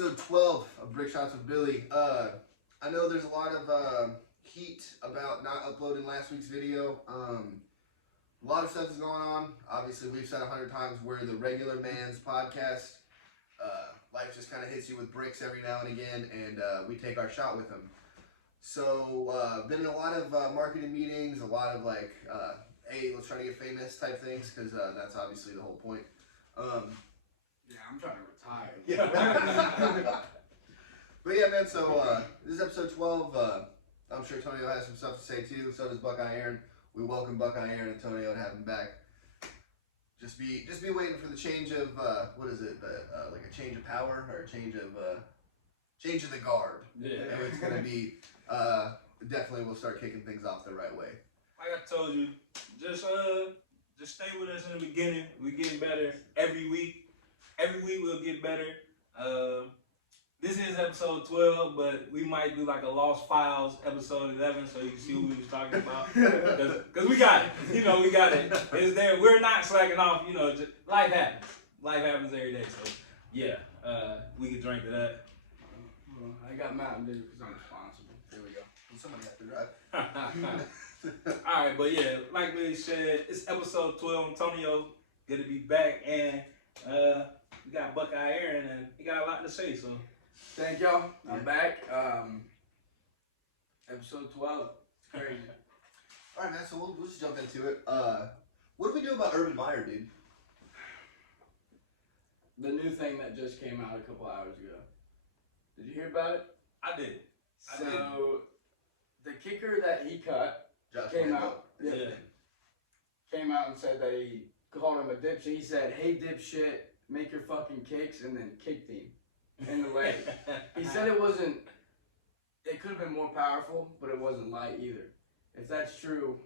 episode 12 of Brick Shots with Billy. I know there's a lot of heat about not uploading last week's video. A lot of stuff is going on. Obviously, we've said 100 times we're the regular man's podcast. Life just kind of hits you with bricks every now and again, and we take our shot with them. So, been in a lot of marketing meetings, a lot of like, hey, let's try to get famous type things, because that's obviously the whole point. Yeah, I'm trying to retire. Yeah. But yeah, man, so this is episode 12. I'm sure Antonio has some stuff to say too. So does Buckeye Aaron. We welcome Buckeye Aaron and Antonio and have him back. Just be waiting for the change of what is it? Like a change of power or a change of the guard. Yeah. And it's gonna be definitely we'll start kicking things off the right way. Like I told you, just stay with us in the beginning. We're getting better every week. Every week we'll get better. This is episode 12, but we might do like a Lost Files episode 11 so you can see what we was talking about. Because we got it. You know, we got it. It's there. We're not slacking off. You know, just, life happens. Life happens every day. So, yeah, we can drink to that. Well, I got Mountain Dew because I'm responsible. Here we go. Somebody has to drive. All right, but yeah, like we said, it's episode 12. Antonio, good to be back. And we got Buckeye Aaron, and he got a lot to say, so. Thank y'all. I'm back. Episode 12. Crazy. All right, man. So we'll just jump into it. What do we do about Urban Meyer, dude? The new thing that just came out a couple hours ago. Did you hear about it? I did. So, the kicker that he cut Josh came Lambo. out. Yeah. Came out and said that he called him a dipshit. He said, "Hey dipshit, make your fucking kicks," and then kicked him in the leg. He said it wasn't. It could have been more powerful, but it wasn't light either. If that's true,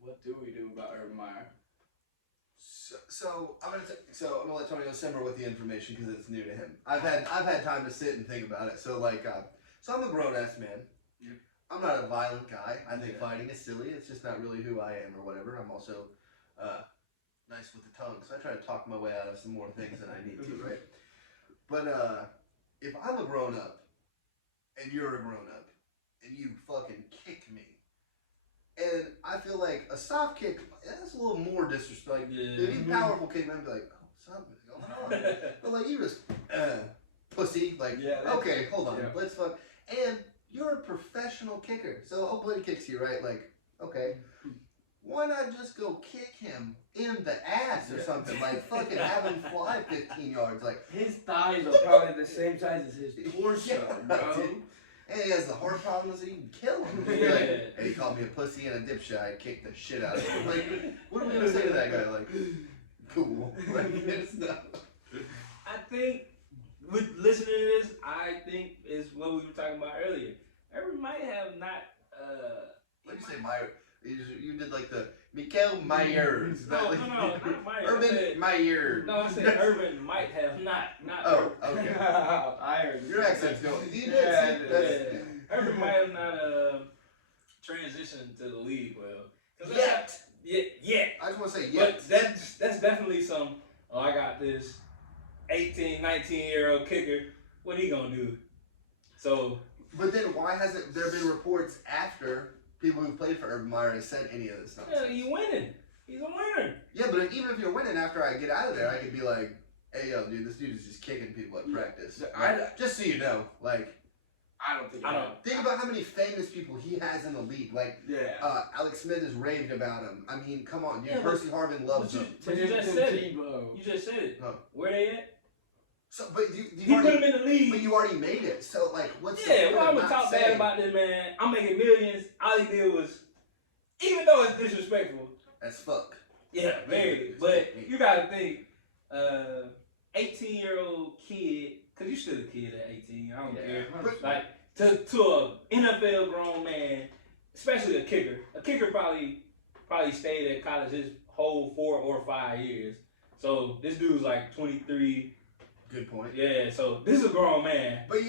what do we do about Urban Meyer? So I'm gonna let Antonio simmer with the information because it's new to him. I've had time to sit and think about it. So like, so I'm a grown ass man. Yep. I'm not a violent guy. I think fighting is silly. It's just not really who I am or whatever. I'm also nice with the tongue, so I try to talk my way out of some more things than I need to, right? But if I'm a grown up and you're a grown up and you fucking kick me, and I feel like a soft kick, that's a little more disrespect. Yeah. If you powerful kick, I'd be like, oh, something's going on. But like, you just, pussy, like, okay, hold on, let's fuck. And you're a professional kicker, so hopefully he kicks you, right? Like, okay, why not just go kick him in the ass or something? Like, fucking have him fly 15 yards, like. His thighs are probably the same size as his torso, Yeah, bro. dude. And he has the heart problem, so you can kill him. Yeah. Like, hey, he called me a pussy and a dipshit. I kicked the shit out of him. Like, what are we gonna say to that guy? Like, cool. Like, it's not. I think, with listening to this, I think is what we were talking about earlier. Urban might have not. What did you say, Meyer? You did like the Mikael Meyer. No, not Meyer. Urban Meyer. No, I said Urban might have not. Oh, okay. I heard Your accent's going. You did. Yeah, See, that's, Yeah. Urban might have not transitioned to the league well. Yet. Yeah. I just want to say yet. But that's definitely some. Oh, I got this 18, 19-year-old kicker. What he gonna do? So. But then why hasn't there been reports after people who played for Urban Meyer has said any of this stuff? Yeah, he's winning. He's a winner. Yeah, but even if you're winning after I get out of there, I could be like, hey, yo, dude, this dude is just kicking people at practice. Like, just so you know, like, I don't think. think about how many famous people he has in the league. Like, Alex Smith has raved about him. I mean, come on, dude. Yeah, Percy Harvin loves him. But you just said it. You just said it. Huh. Where they at? So, but He put him in the league. But you already made it. So, like, what's the Yeah, point well, I'm of gonna not talk bad saying? about this man. I'm making millions. All he did was, even though it's disrespectful. As fuck. Yeah, very. But you gotta think, 18-year-old kid, cause you still a kid at 18. I don't care. Like to a NFL grown man, especially a kicker. A kicker probably stayed at college his whole 4 or 5 years. So this dude's like 23. Good point. Yeah. So this is a grown man. But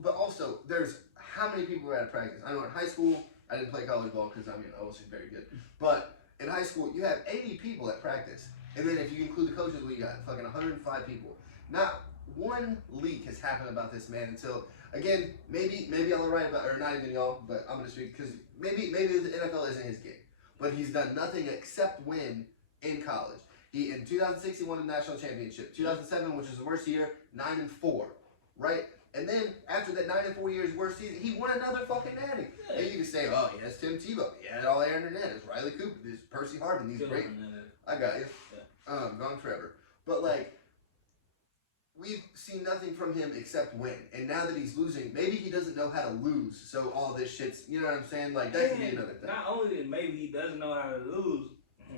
but also, there's how many people were at practice? I know in high school, I didn't play college ball because I wasn't very good. But in high school, you have 80 people at practice. And then if you include the coaches, you got fucking 105 people. Not one leak has happened about this man until, again, maybe y'all are right about, or not even y'all, but I'm going to speak, because maybe the NFL isn't his gig. But he's done nothing except win in college. He, in 2006, he won a national championship. 2007, which was the worst year, 9-4, right? And then, after that 9-4 year's worst season, he won another fucking natty. Yeah. And you can say, oh, he has Tim Tebow. He had all Aaron Hernandez, Riley Cooper, this Percy Harvin, these great. I got you. Yeah. Gone forever. But, like, we've seen nothing from him except win. And now that he's losing, maybe he doesn't know how to lose. So all this shit's, you know what I'm saying? Like, that could be another thing. Not only that maybe he doesn't know how to lose,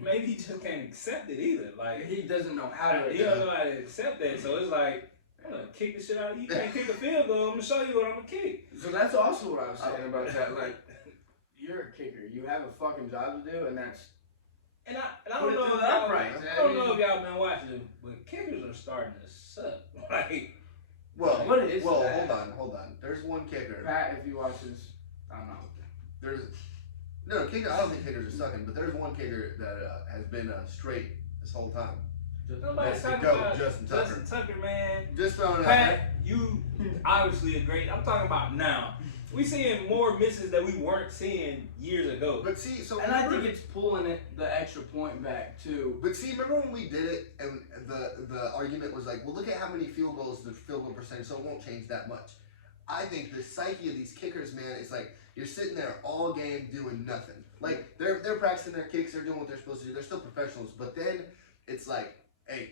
maybe he just can't accept it either. Like, he doesn't know how to. He don't know how to accept that. So it's like, I'm gonna kick the shit out of you. You can't kick a field goal. I'm gonna show you what I'm gonna kick. So that's also what I was saying about that. Like, you're a kicker. You have a fucking job to do, and that's. And I don't know if y'all been watching, but kickers are starting to suck. Like, well, what is well, that? hold on. There's one kicker. Pat, if you watch this, I don't know. No, kicker. I don't think kickers are sucking, but there's one kicker that has been straight this whole time. Nobody's talking about Justin Tucker, man. Just throwing it Pat, out there. you obviously a great. I'm talking about now. We seeing more misses that we weren't seeing years ago. But see, so and I think it's pulling it the extra point back too. But see, remember when we did it, and the argument was like, well, look at how many field goals, the field goal percentage, so it won't change that much. I think the psyche of these kickers, man, is like you're sitting there all game doing nothing. Like they're practicing their kicks, they're doing what they're supposed to do. They're still professionals, but then it's like, hey,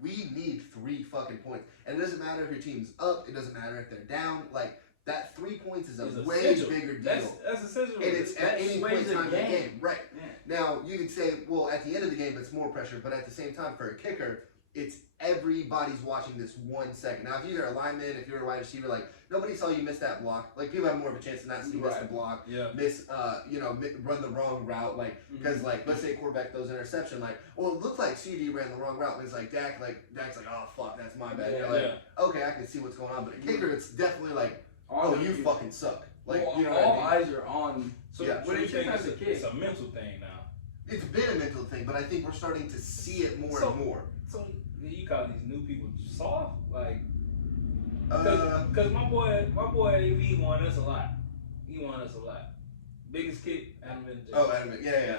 we need 3 fucking points, and it doesn't matter if your team's up, it doesn't matter if they're down, like. That 3 points is a way bigger deal. That's essential. And it's at any point in time in the game. Right. Yeah. Now, you can say, well, at the end of the game, it's more pressure, but at the same time, for a kicker, it's everybody's watching this 1 second. Now, if you're a lineman, if you're a wide receiver, like, nobody saw you miss that block. Like, people have more of a chance to not see you miss the block, run the wrong route, like, because, like, let's say quarterback throws an interception, like, well, it looked like CD ran the wrong route, and it's like, Dak's like, oh, fuck, that's my bad. You're like, okay, I can see what's going on, but a kicker, it's definitely like, oh, you fucking suck. Like, well, you know all what I mean? eyes are on. So, what do you think as a kid? It's a mental thing now. It's been a mental thing, but I think we're starting to see it more and more. So, you call these new people soft? Like, because my boy, he won us a lot. Biggest kick, Adam.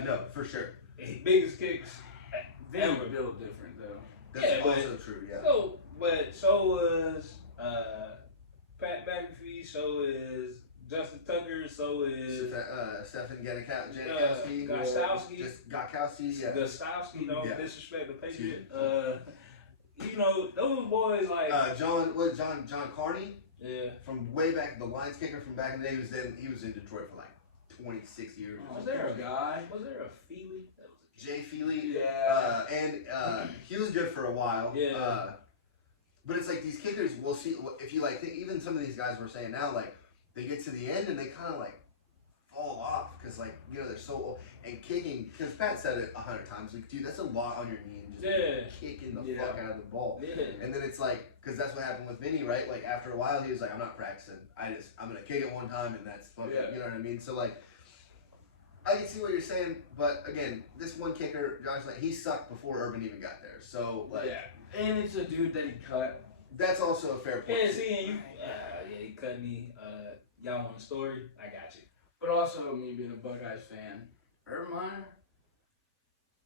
No, for sure. Biggest kicks ever. Built different, though. That's also true, yeah. So was, Pat McAfee, so is Justin Tucker, so is Stephen Gostkowski. Gostkowski, don't disrespect the Patriot. You know, those boys like John Carney. Yeah. From way back, the Lions kicker from back in the day he was in Detroit for like 26 years. Was there a guy? Was there a Feely? Jay Feely. Yeah. And he was good for a while. Yeah. But it's like these kickers, we'll see, if you like, think, even some of these guys we're saying now, like, they get to the end and they kind of like fall off because, like, you know, they're so old. And kicking, because Pat said it 100 times, like, dude, that's a lot on your knee and just kicking the fuck out of the ball. Yeah. And then it's like, because that's what happened with Vinny, right? Like, after a while, he was like, I'm not practicing. I'm going to kick it one time and that's fucking, you know what I mean? So, like, I can see what you're saying, but again, this one kicker, Josh, like, he sucked before Urban even got there. So, like, and it's a dude that he cut. That's also a fair point. Yeah, see, and you, he cut me. Y'all want a story? I got you. But also, me being a Buckeyes fan, Urban Meyer,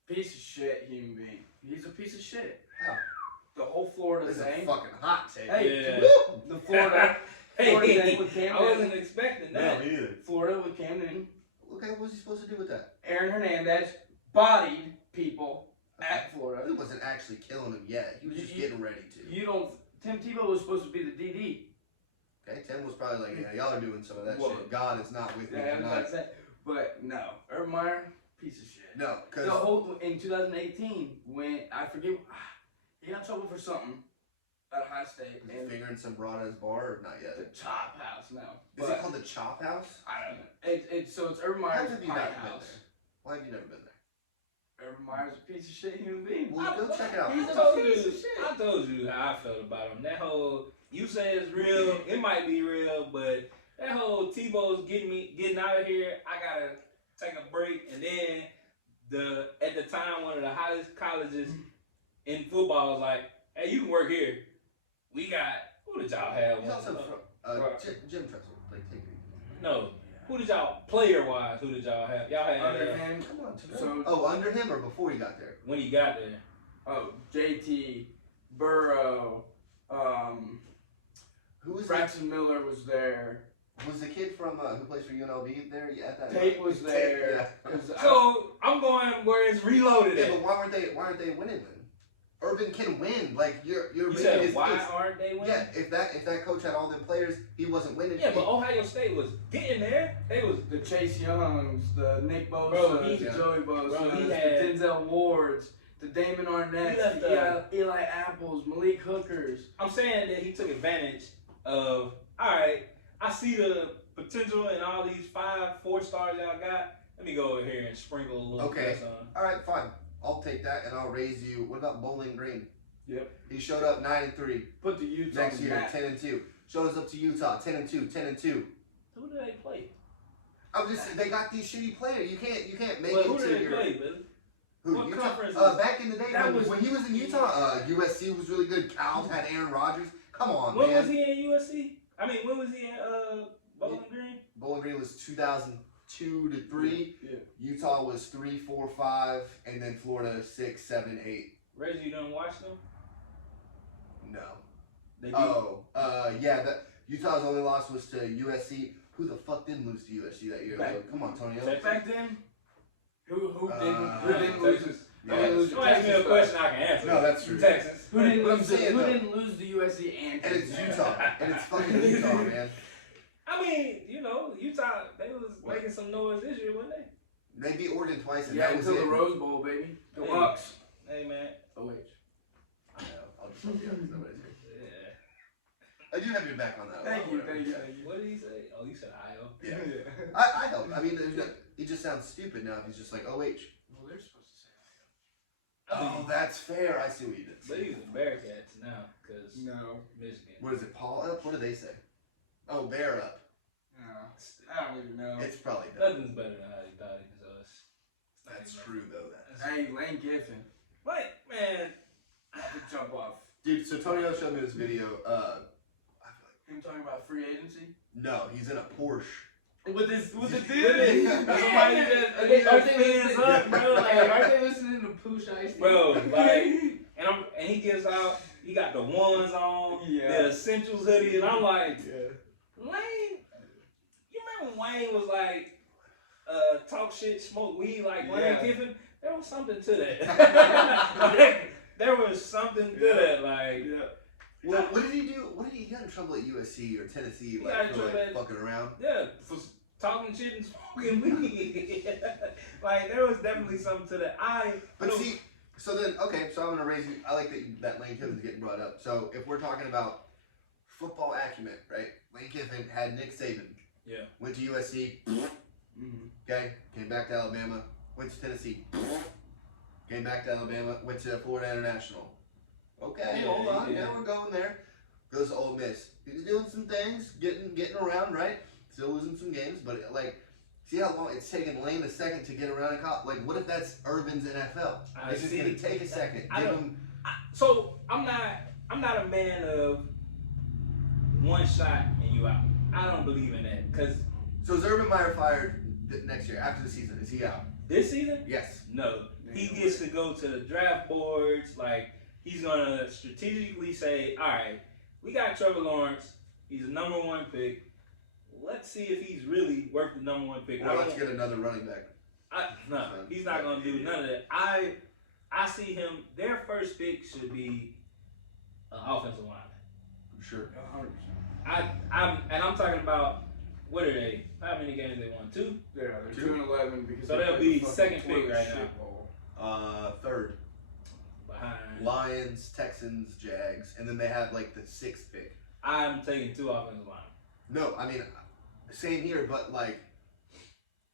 piece of shit human being. He's a piece of shit. How? The whole Florida This is thing. a fucking hot take. Hey, the Florida thing with Cam I wasn't expecting that. No, me either. Florida with Cam Newton. Okay, what was he supposed to do with that? Aaron Hernandez bodied people at Florida. He wasn't actually killing him yet. He was just getting ready to. Tim Tebow was supposed to be the DD. Okay, Tim was probably like, yeah, y'all are doing some of that shit. God is not with me tonight. But no, Urban Meyer, piece of shit. No, because the whole in 2018 when I forget he got in trouble for something at Ohio State and fingering some broad at his bar or not yet. The Chop House now. Is it called the Chop House? I don't know. So it's Urban Meyer's Pint House. Why have you never been there? Urban Meyer's a piece of shit human being. Well, go check it out. I told you how I felt about him. That whole, you say it's real, it might be real, but that whole Tebow's getting out of here, I gotta take a break, and then at the time one of the hottest colleges in football was like, hey, you can work here. we got who did y'all have? He's also from Jim Tressel. Like, take it easy. No. Who did y'all player wise? Who did y'all have? Y'all had Under him. Come on, So under him or before he got there? when he got there. oh, JT, Burrow, Who was Braxton Miller was there. Was the kid from who plays for UNLV there? Yeah, at that. Tate was there. Yeah. 'Cause So I'm going where it's reloaded. Yeah, At. but why aren't they winning then? Urban can win. Like you're You making said his why case. aren't they winning? Yeah, if that coach had all them players, he wasn't winning. Yeah, but Ohio State was getting there. They was the Chase Youngs, the Nick Bosa, Bro, the Joey Bosa, bro, he the had- Denzel Wards, the Damon Arnett, He left the Eli Apples, Malik Hookers. I'm saying that he took advantage of. All right, I see the potential in all these 4 stars y'all got. Let me go over here and sprinkle a little. Okay. Press on. All right, fine. I'll take that and I'll raise you. What about Bowling Green? Yep. He showed up 9-3. Put the Utah Next on year, that. 10-2. Showed us up to Utah, 10-2, 10-2. Who do they play? I'm just they got these shitty players. You can't make Well, it who to do they your play, Billy? who What Utah? conference Back in the day that was- when he was in Utah, USC was really good. Cal had Aaron Rodgers. Come on, When man. was he in USC? I mean, when was he at Bowling Green? Bowling Green was 2002 to 3. Yeah. Utah was 3, 4, 5, and then Florida 6, 7, 8. Reggie, you don't watch them? No. They beat Yeah. That Utah's only loss was to USC. Who the fuck didn't lose to USC that year? though? Come on, Tony. Texas. Back then, who Uh, didn't lose? Texas. Yeah. Who didn't lose to Don't ask me a Texas, question I can answer. No, that's true. Texas. Who didn't But I'm lose? To, saying, who though- didn't lose to USC and And it's Texas? Utah. And it's fucking Utah, man. I mean, you know, Utah, they was What? making some noise this year, wasn't they? They beat Oregon twice, and Yeah, that was until it. the Rose Bowl, baby. The Hey. Bucks. Hey, man. OH. I know. I'll just help you out 'cause nobody's here. Yeah. I do have your back on that. Thank one, you, whatever. thank you. What did he say? Oh, you said IO. Yeah. I help. I mean, he just sounds stupid now if he's just like, OH. Well, they're supposed to say Oh, that's fair. I see what you did. But he's a Bearcats now, because no. Michigan. What is it, Paul up? What do they say? Oh, Bear up. No. I don't even know. It's probably done. Nothing's better than how he thought it was. That's true, though. That. Hey, Lane Kiffin. What? Man. I have to jump off. Dude, so Tonio showed me this video. I feel Him talking about free agency? like, no, he's in a Porsche. With this, with the With dude. it. Somebody just, Aren't they listening? fans up, bro? Hey, aren't they listening to Pooh Ice? Bro, like, and he gives out, he got the ones on, Yeah. the essentials hoodie, and I'm like, Yeah. Lane, you remember when Wayne was like, talk shit, smoke weed like Lane Yeah. Kiffin? There was something to that. Like, there was something to that, like. Yeah. Well, what did he do? What did he get in trouble at USC or Tennessee? got Like, in for trouble like at- fucking around? Yeah, for talking shit and smoking weed. Like, there was definitely something to that. But see, so then, okay, so I'm going to raise you. I like that Lane Kiffin's getting brought up. So if we're talking about football acumen, right? Lane Kiffin had Nick Saban. Yeah. Went to USC. Mm-hmm. Okay. Came back to Alabama. Went to Tennessee. Came back to Alabama. Went to Florida International. Okay, Yeah, hold on. yeah. Now we're going there. Goes to Ole Miss. He's doing some things, getting around, right? Still losing some games, but like, see how long it's taken Lane a second to get around in college? Like, what if that's Urban's NFL? It's just gonna take a second. I Give don't- him. So I'm not a man of one shot and you out. I don't believe in that because So is Urban Meyer fired next year after the season? Is he out? this season, Yes. no. He gets to go to the draft boards. Like he's gonna strategically say, all right, we got Trevor Lawrence. He's a #1 pick. Let's see if he's really worth the #1 pick. Or let's get another running back. No, he's not gonna do none of that. I see him. Their first pick should be an offensive lineman. Sure. 100%. I'm talking about what are they? How many games they won? 2. Yeah, they're 2. 2-11 because So they they'll played be the fucking second pick Florida right now. shit bowl. Third. Behind. Lions, Texans, Jags, and then they have like the 6th pick. I'm taking 2 offensive linemen. No, I mean, same here, but like,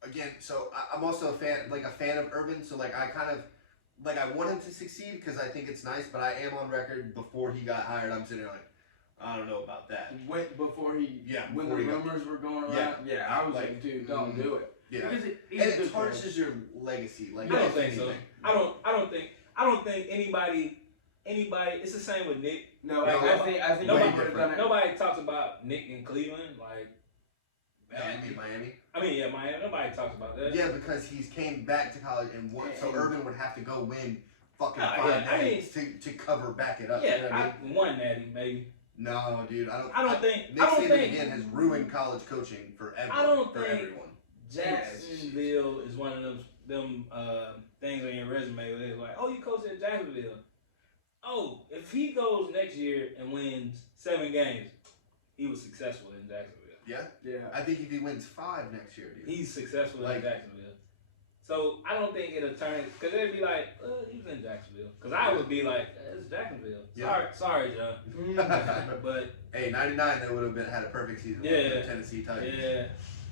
again, so I'm also a fan of Urban. So like, I kind of like I want him to succeed because I think it's nice. But I am on record before he got hired. I'm sitting there like, I don't know about that. When before he, Yeah, when before the he got- rumors were going Yeah. around, yeah, I was like, dude, don't do it. Yeah, Because he's and a good it player. tarnishes your legacy. Like, I don't if think so. anything. I don't think anybody anybody. It's the same with Nick. No, No, I think way he would have different. done it. Nobody talks about Nick in Cleveland. Like, Yeah, you mean Miami? I mean, yeah, Miami. Nobody talks about that. Yeah, because he's came back to college and won. So Urban would have to go win fucking Yeah, five I mean, natties to cover back it up. Yeah, you know what I mean? one natty maybe. No, dude, I don't. I don't think. Nick I don't Saban think again has ruined college coaching forever. I don't for think- everyone. Jacksonville is one of them things on your resume where they're like, oh, you coached at Jacksonville. Oh, if he goes next year and wins 7 games, he was successful in Jacksonville. Yeah, Yeah. I think if he wins 5 next year, dude. He's successful in Like- Jacksonville. So I don't think it'll turn, because they'd be like, he was in Jacksonville. Because I would be like, it's Jacksonville. Yeah. Sorry, John. But Hey, 99, they would have had a perfect season. Yeah. With the Tennessee Titans. yeah,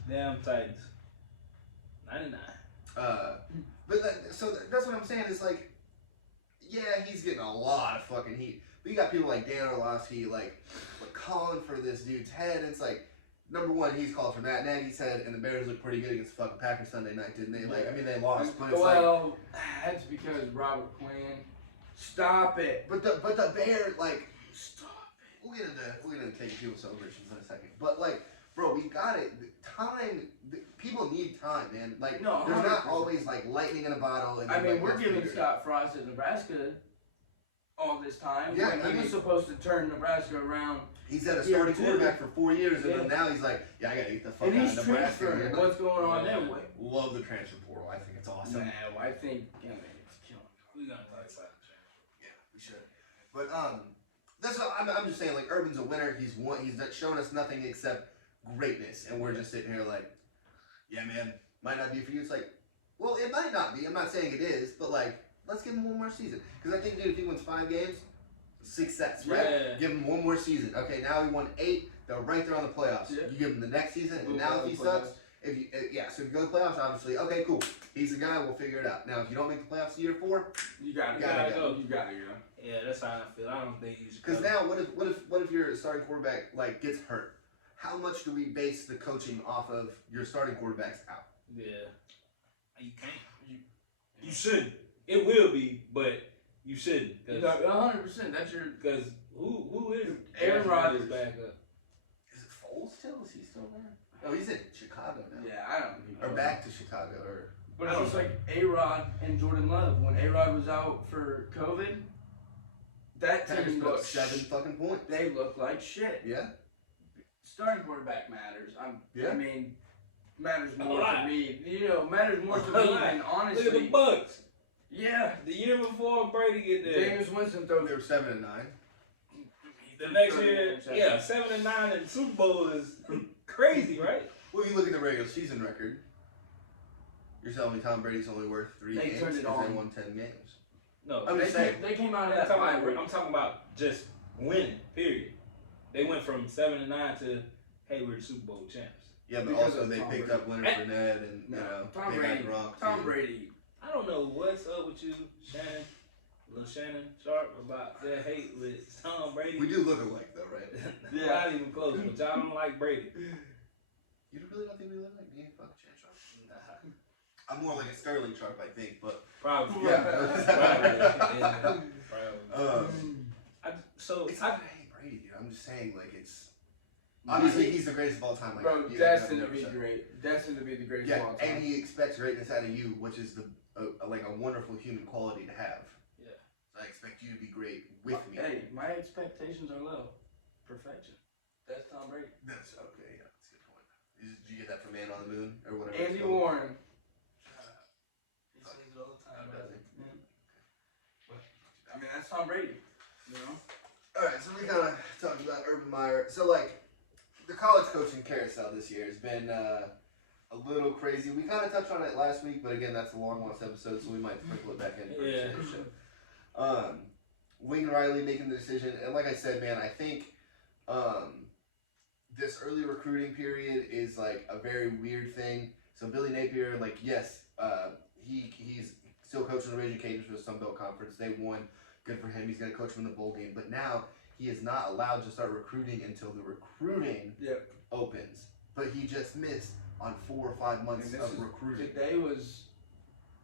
damn Titans. 99. So that's what I'm saying. It's like, yeah, he's getting a lot of fucking heat. But you got people like Dan Orlovsky, like calling for this dude's head. It's like, number one, he's called for Matt Nagy's head, and the Bears looked pretty good against the fucking Packers Sunday night, didn't they? Like, I mean, they lost, but it's like, Well, that's because Robert Quinn. Stop it. but the Bears, like, stop it. We'll get into taking people's celebrations in a second. But like, bro, we got it. Time. People need time, man. Like, No, there's not 100%. always like lightning in a bottle. And I then, mean, like, we're let's giving figure it out. Scott Frost at Nebraska all this time. Yeah, when I he was mean- supposed to turn Nebraska around. He's had a Year starting two. quarterback for 4 years, and Yeah. then now he's like, yeah, I gotta get the fuck And out he's of Nebraska. transferring. man. What's going on Yeah. there? Love the transfer portal. I think it's awesome. No, I think it's killing. We're going to talk about Yeah, we should. But that's what I'm just saying. Like, Urban's a winner. He's won. He's shown us nothing except greatness, and we're just sitting here like, yeah, man, might not be for you. It's like, well, it might not be. I'm not saying it is, but like, let's give him one more season. Because I think, dude, if he wins 5 games, success, right? Yeah. Give him one more season. Okay, now he won 8. They're right there on the playoffs. Yeah. You give him the next season, and Move now on if he to sucks, playoffs. if you so if you go to the playoffs, obviously, okay, cool. He's the guy. We'll figure it out. Now, if you don't make the playoffs year 4, You gotta Gotta go. go. You gotta go. Yeah, that's how I feel. I don't think you should. because now what if your starting quarterback like gets hurt? How much do we base the coaching off of your starting quarterbacks out? Yeah. You can't. You shouldn't. It will be, but you shouldn't. You got 100%. That's your. Because who is Aaron Rodgers. backup? Is it Foles still? Is he still there? No, he's in Chicago now. Yeah, I don't know. Or back to Chicago, or But it's just like A-Rod and Jordan Love. When A-Rod was out for COVID, that Packers team put up looked 7 fucking points. They look like shit. Yeah. Starting quarterback matters. Yeah. I mean, matters A more lot. to me. You know, matters more to A me lot. than Look at honestly. the Bucks. Yeah. The year before Brady get there. Jameis Winston throws. They were 7 and 9. The next year, yeah, 7 and 9 in the Super Bowl is crazy, right? Well, if you look at the regular season record, you're telling me Tom Brady's only worth 3 They games turned it because they on. won 10 games. No, I'm just saying. They came out of I'm that talking, bye about, week. I'm talking about just winning. Period. They went from 7 and 9 to hey, we're the Super Bowl champs. Yeah, but Because also of they Tom picked Brady. up Leonard Fournette and No, you know Tom they Brady. got Gronk. Tom too. Brady. I don't know what's up with you, Shannon, little Shannon Sharp, about that hate with Tom Brady. We do look alike though, right? Yeah. Not even close, but y'all don't like Brady. You really don't think we look like me and fucking Chad Sharp? Nah, I'm more like a Sterling Sharp, I think, but probably. Yeah. Probably. Yeah, probably. So it's not that I hate Brady, dude. I'm just saying like it's obviously he's the greatest of all time. Like, Bro, you destined to never be said. great. Destined to be the greatest Yeah, of all time. and he expects greatness out of you, which is like a wonderful human quality to have. Yeah. I expect you to be great with me. Hey, my expectations are low. Perfection. That's Tom Brady. That's okay. Yeah, that's a good point. Did you get that from Man on the Moon or whatever? Andy it's called? Warren. He says it all the time, Oh, doesn't does he? I mean, that's Tom Brady. You know? All right, so we kind of talked about Urban Meyer. So like, the college coaching carousel this year has been a little crazy. We kind of touched on it last week, but again, that's a long lost episode, so we might sprinkle it back in for Yeah. today's show. Wing Riley making the decision, and like I said, man, I think this early recruiting period is like a very weird thing. So Billy Napier, like, yes, he's still coaching the Raging Cajuns for the Sun Belt Conference. They won. Good for him. He's going to coach them in the bowl game. But now he is not allowed to start recruiting until the recruiting opens. But he just missed on 4 or 5 months And this of is- recruiting. Today was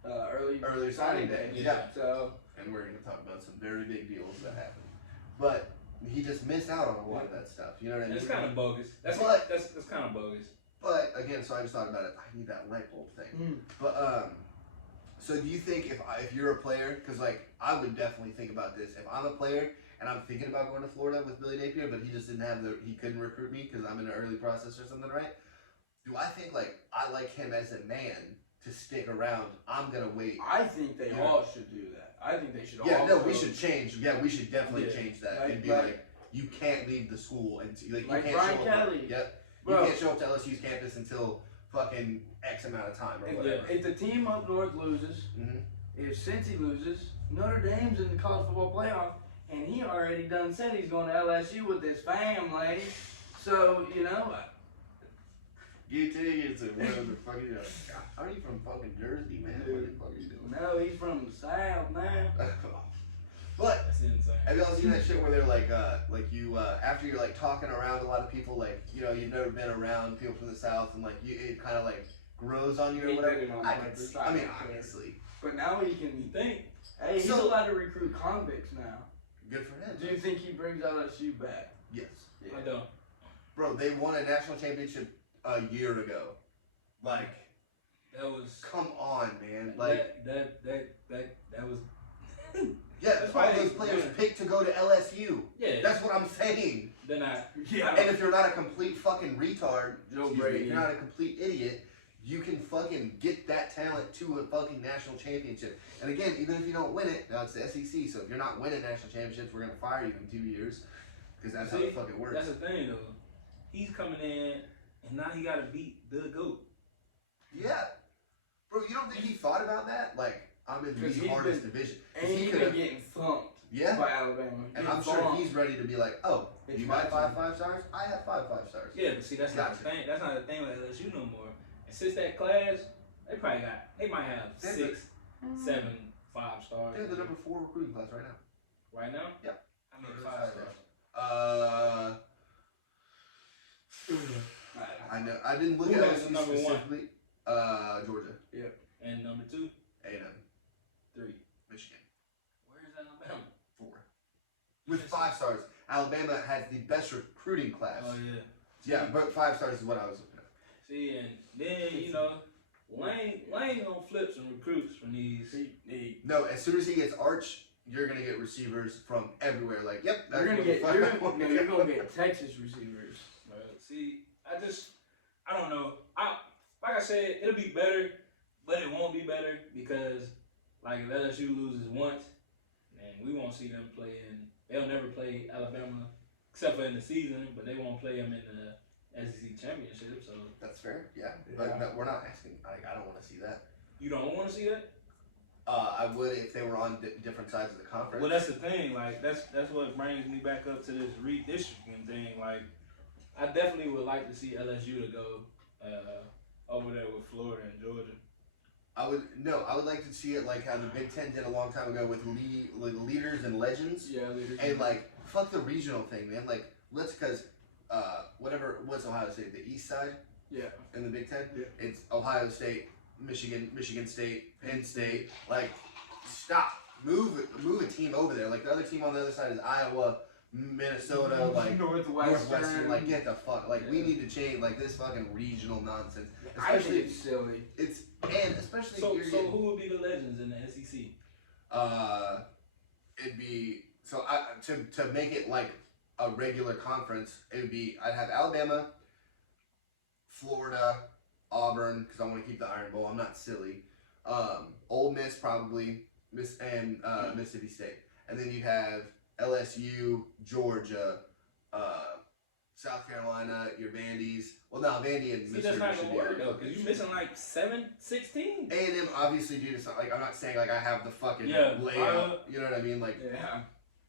early Early signing day. Yeah. So and we're gonna talk about some very big deals that happened. But he just missed out on a lot of that stuff. You know what I mean? It's kind of bogus. That's kind of bogus. But again, so I just thought about it. I need that light bulb thing. But so do you think if you're a player, because like I would definitely think about this. If I'm a player and I'm thinking about going to Florida with Billy Napier, but he just didn't have he couldn't recruit me because I'm in an early process or something, right? Do I think like I like him as a man to stick around? I'm gonna wait. I think they all should do that. I think they should all. Yeah, no, we should change. Yeah, we should definitely change that Like- and be like- like, you can't leave the school and like you Like can't Brian show Kelly. up. Yep. Bro. You can't show up to LSU's campus until fucking X amount of time or whatever. If the team up north loses, Mhm. if Cincy loses, Notre Dame's in the college football playoff, and he already done said he's going to LSU with his family. So you know. You tickets and whatever the fuck you doing. How are you from fucking Jersey, man? What the fuck are you doing? No, he's from the South now. But That's insane. have y'all seen that shit where they're like you after you're like talking around a lot of people, like you know you've never been around people from the South, and like it kind of like grows on you or He whatever. did it on I purpose. can, I mean, obviously, But now he can You think? Hey, he's So- allowed to recruit convicts now. good for him. Do you think he brings LSU back? Yes, I don't. bro. They won a national championship a year ago. Like, That was. come on, man. Like, that was. yeah, that's all why those they- players yeah. picked to go to LSU. Yeah. That's what I'm saying. They're not. Yeah. And if you're not a complete fucking retard, Joe excuse me, Brady. if you're not a complete idiot, you can fucking get that talent to a fucking national championship. And again, even if you don't win it, now it's the SEC, so if you're not winning national championships, we're gonna fire you in 2 years. Because that's how the fuck it works. That's the thing though. He's coming in, and now he got to beat the GOAT. Yeah. Bro, you don't think he thought about that? Like, I'm in 'Cause the he's hardest been- division. And He he's could've- been getting thumped Yeah. by Alabama. And Getting I'm sure thumped. he's ready to be like, oh, It's you my got turn. 5 stars? I have 5 stars. Yeah, but see, that's not the thing. That's not the thing with LSU no more. And since that class, they might have They're 6, 7, 5 stars. They're the number 4 recruiting class right now. Right now? Yep. I mean 5 stars. I know. I didn't look Who at has LSU the number one? specifically. Georgia. And number 2, A&M. 3. Michigan. Where's Alabama? 4. With 5 stars. Alabama has the best recruiting class. Oh yeah. Yeah, but 5 stars is what I was looking at. See, and then you know, Lane gonna flip some recruits from these. No, as soon as he gets Arch, you're gonna get receivers from everywhere. Like, yep, that's You're gonna what get the fuck I want. you're gonna get Texas receivers. See, I don't know. Like I said, it'll be better, but it won't be better because, like, if LSU loses once, then we won't see them playing. They'll never play Alabama except for in the season, but they won't play them in the SEC championship. So That's fair. Yeah, but no, we're not asking. I don't want to see that. you don't want to see that. I would if they were on different sides of the conference. Well, that's the thing. Like that's what brings me back up to this redistricting thing. Like I definitely would like to see LSU to go over there with Florida and Georgia. I would like to see it like how the Big Ten did a long time ago with leaders and legends. Yeah, leaders. And like, fuck the regional thing, man. Like, what's Ohio State? The East side? Yeah. In the Big Ten? Yeah. It's Ohio State, Michigan State, Penn State. Like, stop. Move a team over there. Like, the other team on the other side is Iowa, Minnesota, like, Northwestern. Like, get the fuck. Like, we need to change, like, this fucking regional nonsense. I Especially, think it's silly. especially So, if you're so getting, who would be the legends in the SEC? it'd be, so to make it like a regular conference, it would be, I'd have Alabama, Florida, Auburn, because I want to keep the Iron Bowl. I'm not silly. Ole Miss probably, Mississippi State. And then you have LSU, Georgia, South Carolina, your Vandies. Well, no, Vandy and See, that's Missouri not should gonna be work out. though, because you're missing like 16. A&M obviously due to something, like, I'm not saying like I have the fucking Yeah, layout, you know what I mean? Like, Yeah.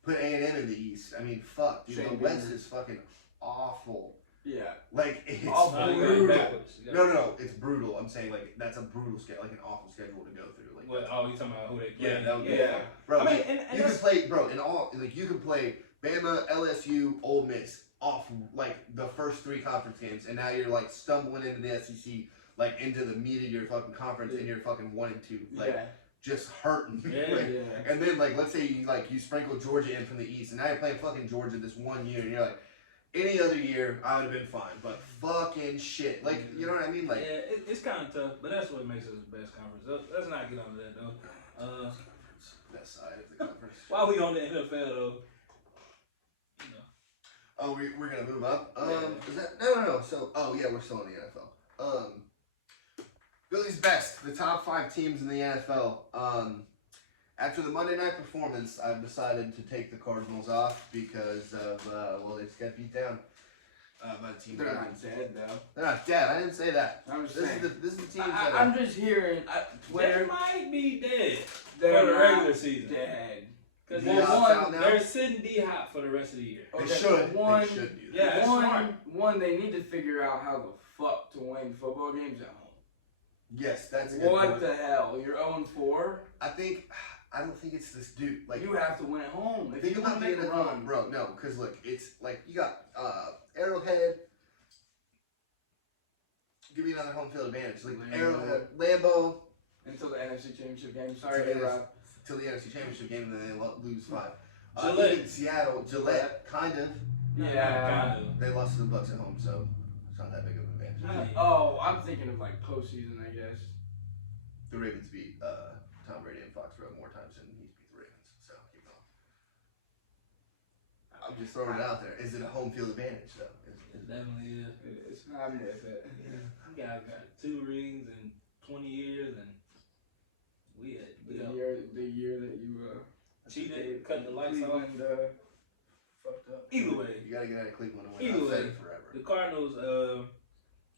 put A&M in the East. I mean, fuck, dude, Shane the West Beamer. is fucking awful. Yeah. Like, it's Awful. You're brutal. going backwards. You gotta- No, it's brutal. I'm saying, like, that's a brutal schedule, like an awful schedule to go through. Like, What, oh, you talking about who they play? yeah, that would be Yeah. bro. I mean, like, and you can that's, play, bro, in all, like, you can play Bama, LSU, Ole Miss off, like, the first 3 conference games, and now you're, like, stumbling into the SEC, like, into the meat of your fucking conference, and you're fucking 1 and 2. Like, Yeah. just hurting. Yeah. Like, Yeah. and then, like, let's say you sprinkle Georgia in from the East, and now you're playing fucking Georgia this one year, and you're like, any other year, I would have been fine, but fucking shit. Like, you know what I mean? Like, yeah, it's kind of tough, but that's what makes us the best conference. Let's not get on that, though. best side of the conference. While we on the NFL, though, you know. Oh, we're gonna move up. Yeah. Is that no? So, yeah, we're still in the NFL. Billy's best, the top 5 teams in the NFL. After the Monday night performance, I've decided to take the Cardinals off because of they just got beat down by the team. They're not dead though. They're not dead. I didn't say that. I'm just This saying. is the team. I'm just hearing They Twitter. might be dead They're for the not regular season. dead. Because D-Hop's out now. they're sitting D-Hop for the rest of the year. They Okay, should. one- They should do that. Yeah, that's smart. One, they need to figure out how the fuck to win football games at home. Yes, that's a good What point. the hell? You're 0-4. I don't think it's this dude. Like, You have to win at home. If think you want about to the make a NFL, run, bro. No, because look, it's like you got Arrowhead. Give me another home field advantage. Like Lambeau. Arrowhead, Lambeau, until the NFC Championship game. Sorry, Until the A-Rod. till the NFC Championship game, and then they lose 5. Gillette. Even Seattle, Gillette, kind of. Yeah. Kind of. They lost to the Bucks at home, so it's not that big of an advantage. Yeah. Oh, I'm thinking of like postseason, I guess. The Ravens beat Tom Brady and Foxborough more times than he's beat the Ravens. So keep going. I'm just throwing it out there. Is it a home field advantage though? It definitely is. It's not with it. You guys got 2 rings in 20 years, and we The year that you cheated, cutting the lights off. Cleveland, fucked up. Either way, You gotta get out of Cleveland and Either win. I've said way. it forever. the Cardinals,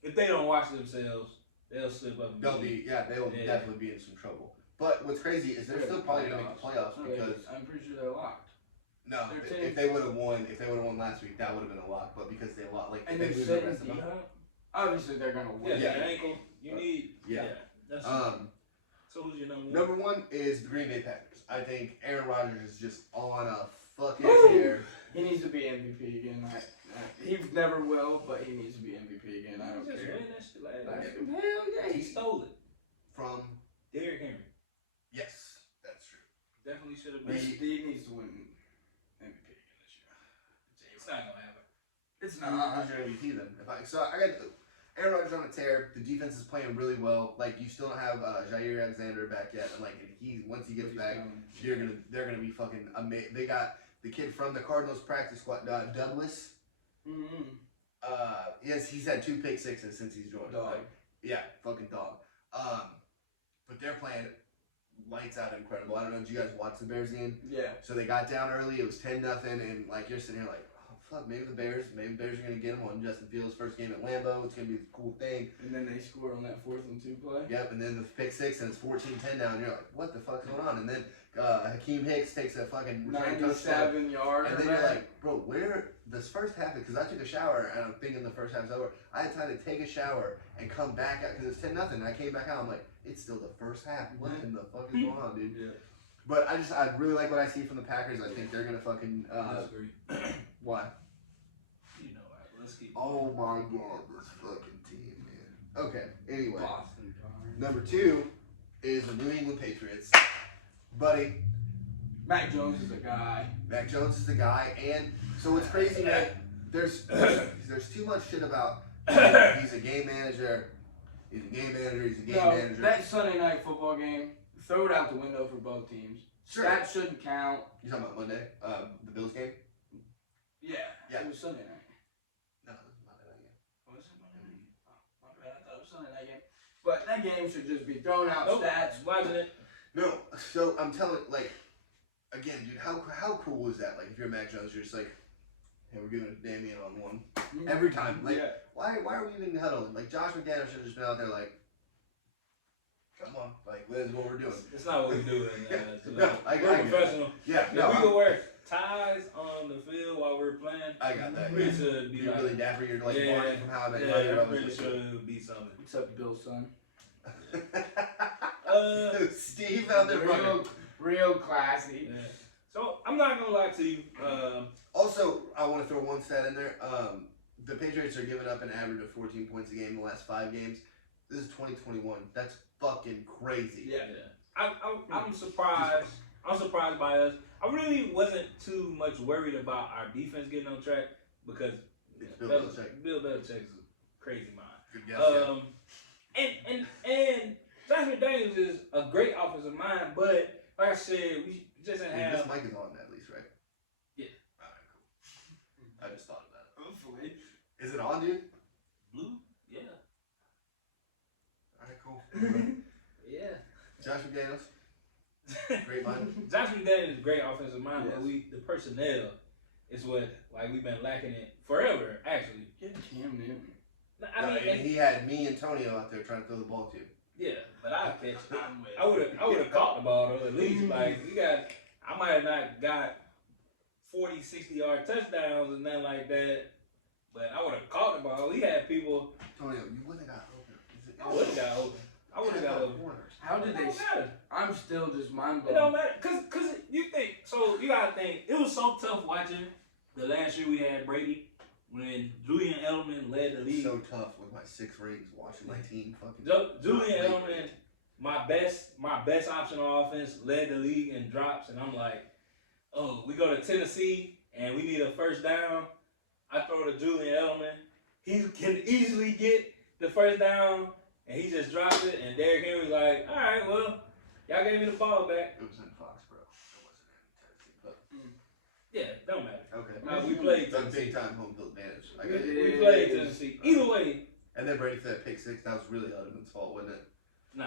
if they don't watch themselves, they'll slip up. And They'll beat. they'll Yeah. definitely be in some trouble. But what's crazy is they're still probably gonna make the playoffs because I'm pretty sure they're locked. no, They're if they would have won last week, that would have been a lock. But because they lost, like And if they're they lose the sitting rest of them, D-Hop. Obviously, they're gonna Yeah, win. your ankle. You need. Yeah. That's so who's your number 1? number 1 is the Green Bay Packers. I think Aaron Rodgers is just on a fucking Woo! tear. He needs to be MVP again. He never will, but he needs to be MVP again. I don't Just care. win that shit last year. Hell yeah. He stole it. From Derrick Henry. yes, that's true. Definitely should have But been. Steve needs to win MVP again this year. It's not gonna happen. It's Who's not. your MVP then? I got Aaron Rodgers on a tear. The defense is playing really well. Like you still don't have Jair Alexander back yet, and like once he gets back, they're gonna be fucking amazing. They got the kid from the Cardinals practice squad, Douglas. Mm-hmm. He's had 2 pick sixes since he's joined. Dog. Like, yeah, fucking dog. But they're playing lights out incredible. I don't know, did you guys watch the Bears game? Yeah. So they got down early, it was 10-0, and like you're sitting here like, oh fuck, maybe the Bears are gonna get him on Justin Fields' first game at Lambeau. It's gonna be a cool thing. And then they score on that 4th and 2 play. Yep, and then the pick 6 and it's 14-10 now, and you're like, what the fuck's going on? And then Hakeem Hicks takes a fucking return touchdown. 97 yards. And then you're like, bro, where this first half? Because I took a shower and I'm thinking the first half's over. I had time to take a shower and come back out because it's 10-0. And I came back out. I'm like, it's still the first half. What in the fuck is going on, dude? Yeah. But I really like what I see from the Packers. I think they're gonna fucking I agree. why? You know, let's keep. Oh my god, this fucking team, man. Okay, anyway, Boston. number 2 is the New England Patriots, buddy. Mac Jones is a guy. Mac Jones is the guy, and so what's crazy, man, there's too much shit about he's a game manager, he's a game manager. That Sunday night football game, throw it out the window for both teams. Sure. That shouldn't count. You're talking about Monday, the Bills game? Yeah. Yeah. It was Sunday night. No, it was Monday night game. Was it Monday night? Oh, my bad. I thought it was Sunday night game. But that game should just be thrown out stats. Watching it. No, so I'm telling, like, again, dude, how cool was that? Like, if you're Mac Jones, you're just like, hey, we're giving it to Damian on 1 every time. Like, Yeah. why are we even huddling? Like, Josh McDaniels should have just been out there like, come on, like, this is what we're doing. It's not what we do. No, I we're get it. professional. Yeah, If no, we could wear ties on the field while we're playing, I got that. we Yeah. should be You're like, really dapper. You're like Yeah. Barney from How I Met Your yeah, Mother. I'm I was pretty like, sure it would be something. Except Bill's son. Steve out there running. Real classy. Yeah. So I'm not gonna lie to you. Also, I want to throw one stat in there. The Patriots are giving up an average of 14 points a game in the last 5 games. This is 2021. That's fucking crazy. Yeah. I'm surprised. I'm surprised by us. I really wasn't too much worried about our defense getting on track because It's Bill Belichick. Bill Belichick's a crazy mind. Good guess. And Josh McDaniels is a great offensive mind, but like I said, we just didn't have. This mic is on at least, right? Yeah. Alright, cool. I just thought of that. Hopefully. Is it on, dude? Blue? Yeah. Alright, cool. Yeah. Josh McDaniels, great mind. Josh McDaniels is a great offensive mind, Yes. but the personnel is what we've been lacking it forever, actually. Get Cam Newton. I mean, and he had me and Antonio out there trying to throw the ball to you. yeah, but I catch. I would have caught the ball though at least. Like I might have not got 40, 60-yard touchdowns and nothing like that, but I would have caught the ball. We had people. Antonio, you wouldn't have got open. I would have got open. I would have got open. How did It they? don't matter. I'm still just mind It blown. don't matter, cause you think so. You gotta think it was so tough watching the last year we had Brady when Julian Edelman led the league. So tough with my 6 rings watching my team fucking. Julian Edelman, my best option on offense, led the league in drops, and I'm like, oh, we go to Tennessee and we need a first down. I throw to Julian Edelman. He can easily get the first down, and he just drops it. And Derrick Henry's like, all right, well, y'all gave me the ball back. It was in Foxborough. It wasn't in Tennessee. But Yeah, don't matter. okay. We played That's a Tennessee. big time home field advantage. I got it. We played Tennessee. Either way, And then Brady threw that pick 6. That was really Edelman's fault, wasn't it? nah.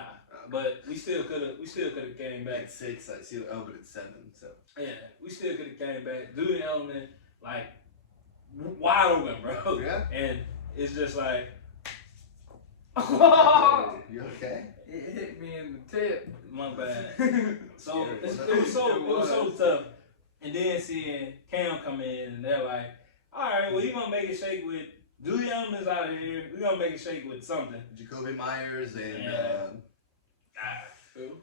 But we still could have came back. It's 6. I see. Oh, but it's 7. So. Yeah, we still could have came back. Julian Edelman, like, wide open, bro. Yeah. And it's just like, You okay? It hit me in the tip. my bad. So it was so tough. And then seeing Cam come in, and they're like, all right, well, you're gonna make it shake with Julian Edelman's out of here. We're gonna make it shake with something. Jacoby Myers and Who?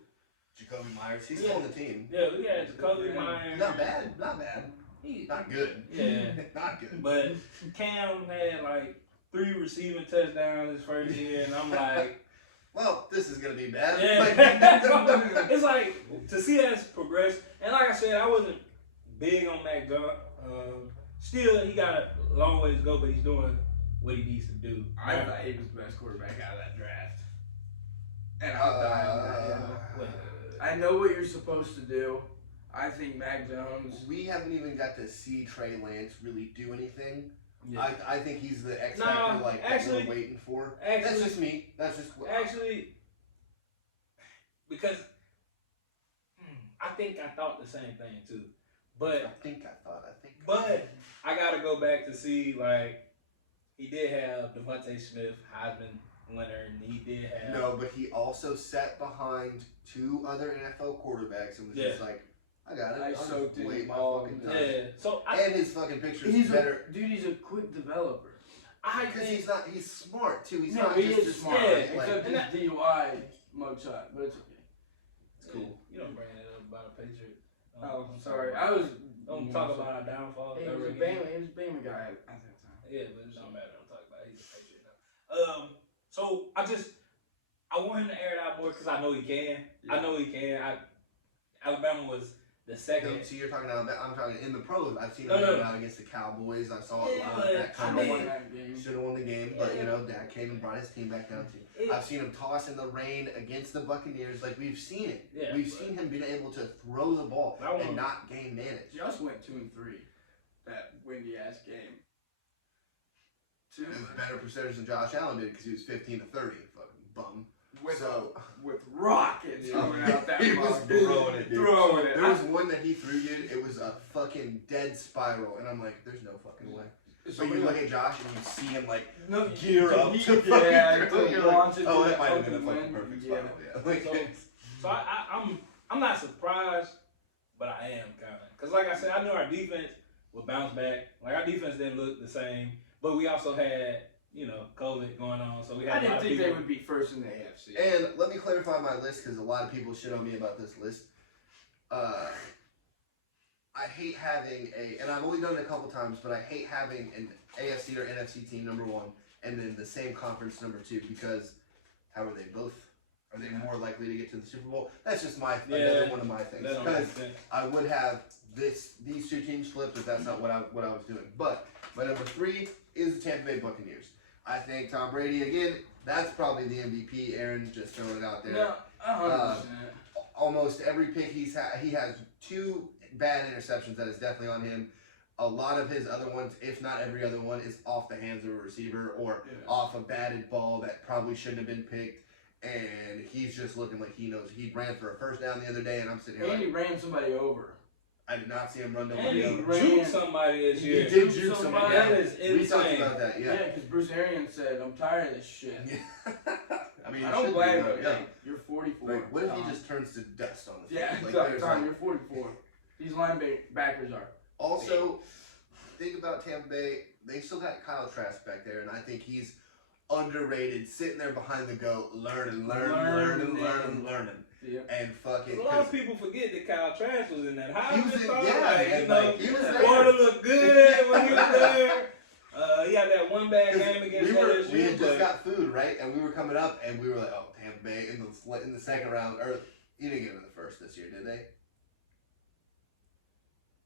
Jacoby Myers. He's still on the team. Yeah, we got Jacoby Meyer. Not bad. Not bad. Not good. Yeah. Not good. But Cam had like 3 receiving touchdowns his first year, and I'm like, Well, this is gonna be bad. yeah. It's like to see us progress, and like I said, I wasn't big on Mac Jones. Still, he got a long way to go, but he's doing what he needs to do. I thought he was the best quarterback out of that draft. And I'm dying. I know what you're supposed to do. I think Mac Jones. We haven't even got to see Trey Lance really do anything. Yeah. I think he's the X No, factor that actually- we're waiting for. actually- That's just me. That's just Actually, because I think I thought the same thing too, but I think. But I gotta go back to see, like, he did have Devontae Smith, Heisman winner, and he did have. No, but he also sat behind 2 other NFL quarterbacks and was just like, I got it. I I'll soaked just in wait my all fucking of time. Yeah, so And his fucking picture is He's better. He's a quick developer. Because he's smart too. He's No, not he just is a smart. smart. Yeah, Except and his DUI mugshot, but it's okay. It's cool. You don't bring that up about a Patriot. Oh, sorry. I was. Don't talk about our downfall. He ever was a again. Bama. He was a Bama guy at that time. Yeah, but it don't matter. Don't talk about it. He's a Patriot now. So I want him to air it out more because I know he can. Yeah. I know he can. Alabama was the second. No, see, you're talking about. I'm talking in the pros. I've seen No, him no. out against the Cowboys. I saw Yeah, a lot but of that I come mean- in. that game. Should have won the game, but Yeah. Dak came and brought his team back down too. It- I've seen him toss in the rain against the Buccaneers. Like we've seen it. Yeah, We've but- seen him being able to throw the ball I want- and not game manage. Josh went 2-3. That windy ass game. It was a better percentage than Josh Allen did because he was 15 to 30. Fucking bum. With rockets coming out that he was mouth, dude. throwing it, dude. Throwing it. There was one that he threw, dude. It was a fucking dead spiral, and I'm like, there's no fucking way. So you look at Josh and you see him like no, gear up to yeah, fucking throw. to You're launch like, it oh, to that might have the been a fucking wind. perfect Yeah. spiral. Yeah. Like, So I'm not surprised, but I am kind of. Because like I said, I knew our defense would bounce back. Like our defense didn't look the same, but we also had, COVID going on. So we had I a lot didn't of think people. they would be first in the AFC. and let me clarify my list because a lot of people shit on me about this list. I hate having and I've only done it a couple times, but I hate having an AFC or NFC team number 1 and then the same conference number 2 because how are they both Are they more likely to get to the Super Bowl? That's just another one of my things. Because I would have these two teams flipped if that's not what I was doing. But my number 3 is the Tampa Bay Buccaneers. I think Tom Brady, again, that's probably the MVP. Aaron, just throwing it out there. No, 100%. Almost every pick he has 2 bad interceptions that is definitely on him. A lot of his other ones, if not every other one, is off the hands of a receiver or off a batted ball that probably shouldn't have been picked. And he's just looking like he knows. He ran for a first down the other day, and I'm sitting here and he ran somebody over. I did not see him run And nobody he over. juked somebody this year. He did juke somebody. That is insane. We talked about that, Yeah, because Bruce Arians said, "I'm tired of this shit." Yeah. I mean, I don't blame him. Yeah. You're 44. Like, what if he just turns to dust on the field? Yeah, Like, Tom, you're 44. These linebackers are. Also, think about Tampa Bay. They still got Kyle Trask back there, and I think he's underrated, sitting there behind the goat, learning. Yeah. And fucking. A lot of people forget that Kyle Trask was in that. How He was just in- thought, yeah, like, man, you know, like, he was there. Florida looked good when he was there. He had that one bad game against LSU. We had just got food, right? And we were coming up, and we were like, "Oh, Tampa Bay in the second round." Or you didn't get in the first this year, did they?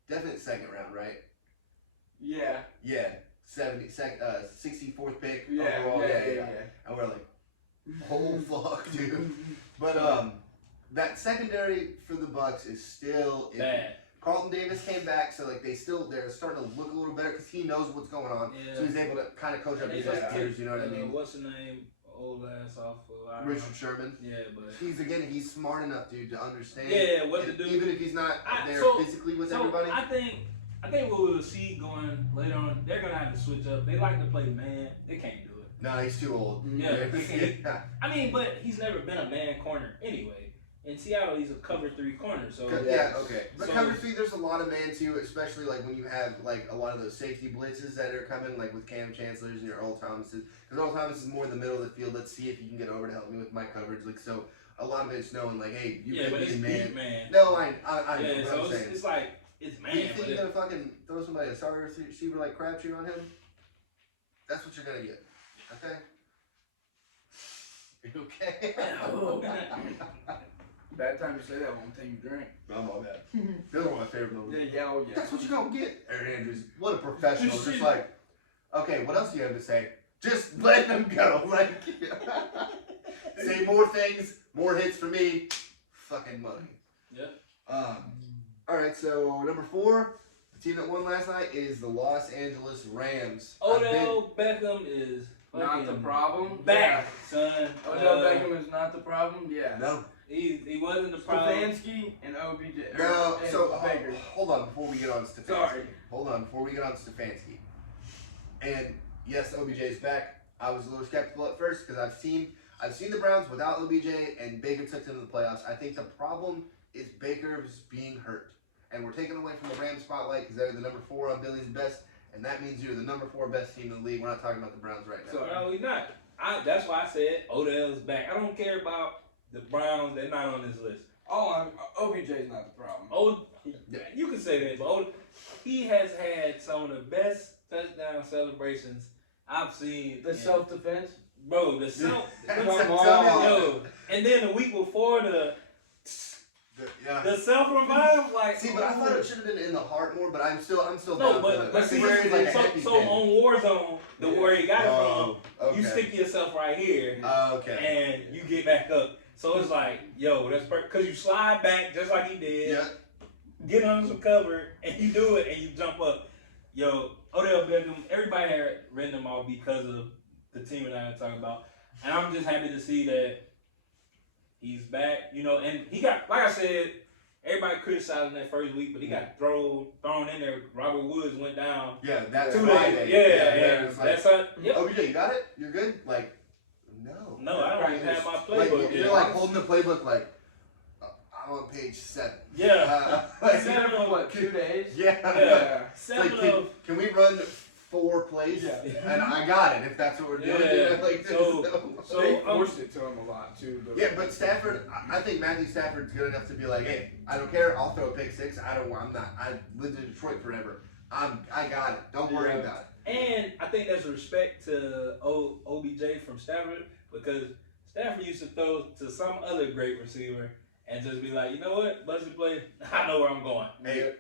Definitely second round, right? Yeah. Yeah, 64th pick Yeah. overall. Yeah. And we're like, "Oh fuck, dude!" But that secondary for the Bucks is still Bad. Carlton Davis came back, so like they're starting to look a little better because he knows what's going on. Yeah. So he's able to kind of coach up his players. You know what I mean? What's the name? Old ass off of Richard Sherman. Yeah, but He's smart enough, dude, to understand. yeah, what to do. Even if he's not there physically with so everybody. I think what we'll see going later on, they're gonna have to switch up. They like to play man. They can't do it. No, he's too old. Yeah, I mean, but he's never been a man corner anyway. In Seattle, he's a cover 3 corner. So Yeah, okay. But So- cover 3, there's a lot of man too, especially like when you have like a lot of those safety blitzes that are coming, like with Cam Chancellors and your Earl Thomases. Because Earl Thomas is more in the middle of the field. Let's see if you can get over to help me with my coverage. Like so, a lot of it's knowing like, hey, you but could it's be man. man. No, I know Yeah, what so I'm saying. it's like it's man. Do you think but you're gonna fucking throw somebody a sorry receiver like Crabtree on him? That's what you're gonna get. Okay. You okay? Bad time to say that one. Take a drink. I'm all bad. Those are my favorite movies. Yeah. That's what you're gonna get. Aaron Andrews, what a professional. Just like, okay, what else do you have to say? Just let them go. Like, say more things, more hits for me. Fucking money. Yeah. All right, so number 4, the team that won last night is the Los Angeles Rams. Odell Beckham is Not the problem. back, son. Odell Beckham is not the problem. Yeah. No. He wasn't the problem. Stefanski and OBJ. No, and so Baker. hold on before we get on Stefanski. Sorry. Hold on before we get on Stefanski. And yes, OBJ is back. I was a little skeptical at first because I've seen the Browns without OBJ and Baker took them to the playoffs. I think the problem is Baker's being hurt. And we're taking away from the Rams spotlight because they're the number 4 on Billy's best, and that means you're the number 4 best team in the league. We're not talking about the Browns right now. So no, he's not. That's why I said Odell's back. I don't care about the Browns. They're not on this list. OBJ's not the problem. You can say that, but he has had some of the best touchdown celebrations I've seen. The self-defense. Bro, the self. Come on. Yo, and then the week before the self-revive, like. See, but I thought it should have been in the heart more, but I'm still No, down for that. but see, Where it's like a so happy pin. on Warzone, where he got it from, okay. you stick yourself right here, Okay. and you get back up. So it's like, yo, that's because you slide back just like he did, Yeah. get under some cover, and you do it, and you jump up. Yo, Odell Beckham, everybody had written him off because of the team that I'm talking about, and I'm just happy to see that he's back, and he got, like I said, everybody criticized him that first week, but he got thrown in there. Robert Woods went down. Yeah, that's 2 Friday. days. Yeah. it's like, That's how. Yep. OBJ, you got it? You're good? Like, no. No, I don't even have my Like, playbook you're yet. like holding the playbook like, I'm on page 7. Yeah. Like, He's been for what, 2 days? yeah. Yeah. Like, 7 can, of. can we run 4 plays? Yeah. And I got it if that's what we're doing. Yeah. Like, So They forced it to him a lot too. yeah, but Stafford, I think Matthew Stafford's good enough to be like, hey, I don't care. I'll throw a pick 6. I lived in Detroit forever. I got it. Don't worry about it. And I think there's a respect to OBJ from Stafford because Stafford used to throw to some other great receiver and just be like, you know what, busted play, I know where I'm going. Hey,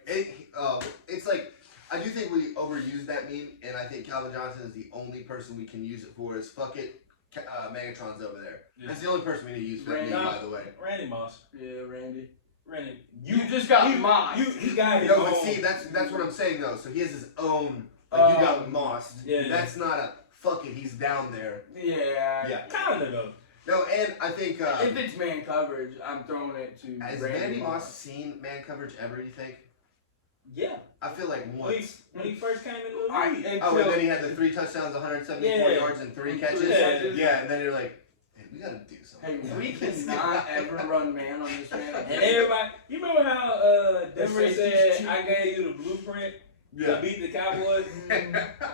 it's like, I do think we overuse that meme, and I think Calvin Johnson is the only person we can use it for. Is fuck it, Megatron's over there. Yeah. That's the only person we need to use for that meme, by the way. Randy Moss. Yeah, Randy. You just got mossed. He got his No, own. but see, that's what I'm saying though. So he has his own. Like you got mossed. Yeah. That's not a fuck it. He's down there. Yeah. Yeah. Kind of though. No, and I think if it's man coverage, I'm throwing it to has Randy Moss seen man coverage ever? You think? Yeah. I feel like once. When he first came into the league. Oh, and then he had the 3 touchdowns, 174 yards, and 3 catches. Yeah, and then you're like, hey, we gotta do something. Hey, we cannot ever run man on this man. And everybody, you remember how Denver said, cheap. I gave you the blueprint to Yeah. beat the Cowboys?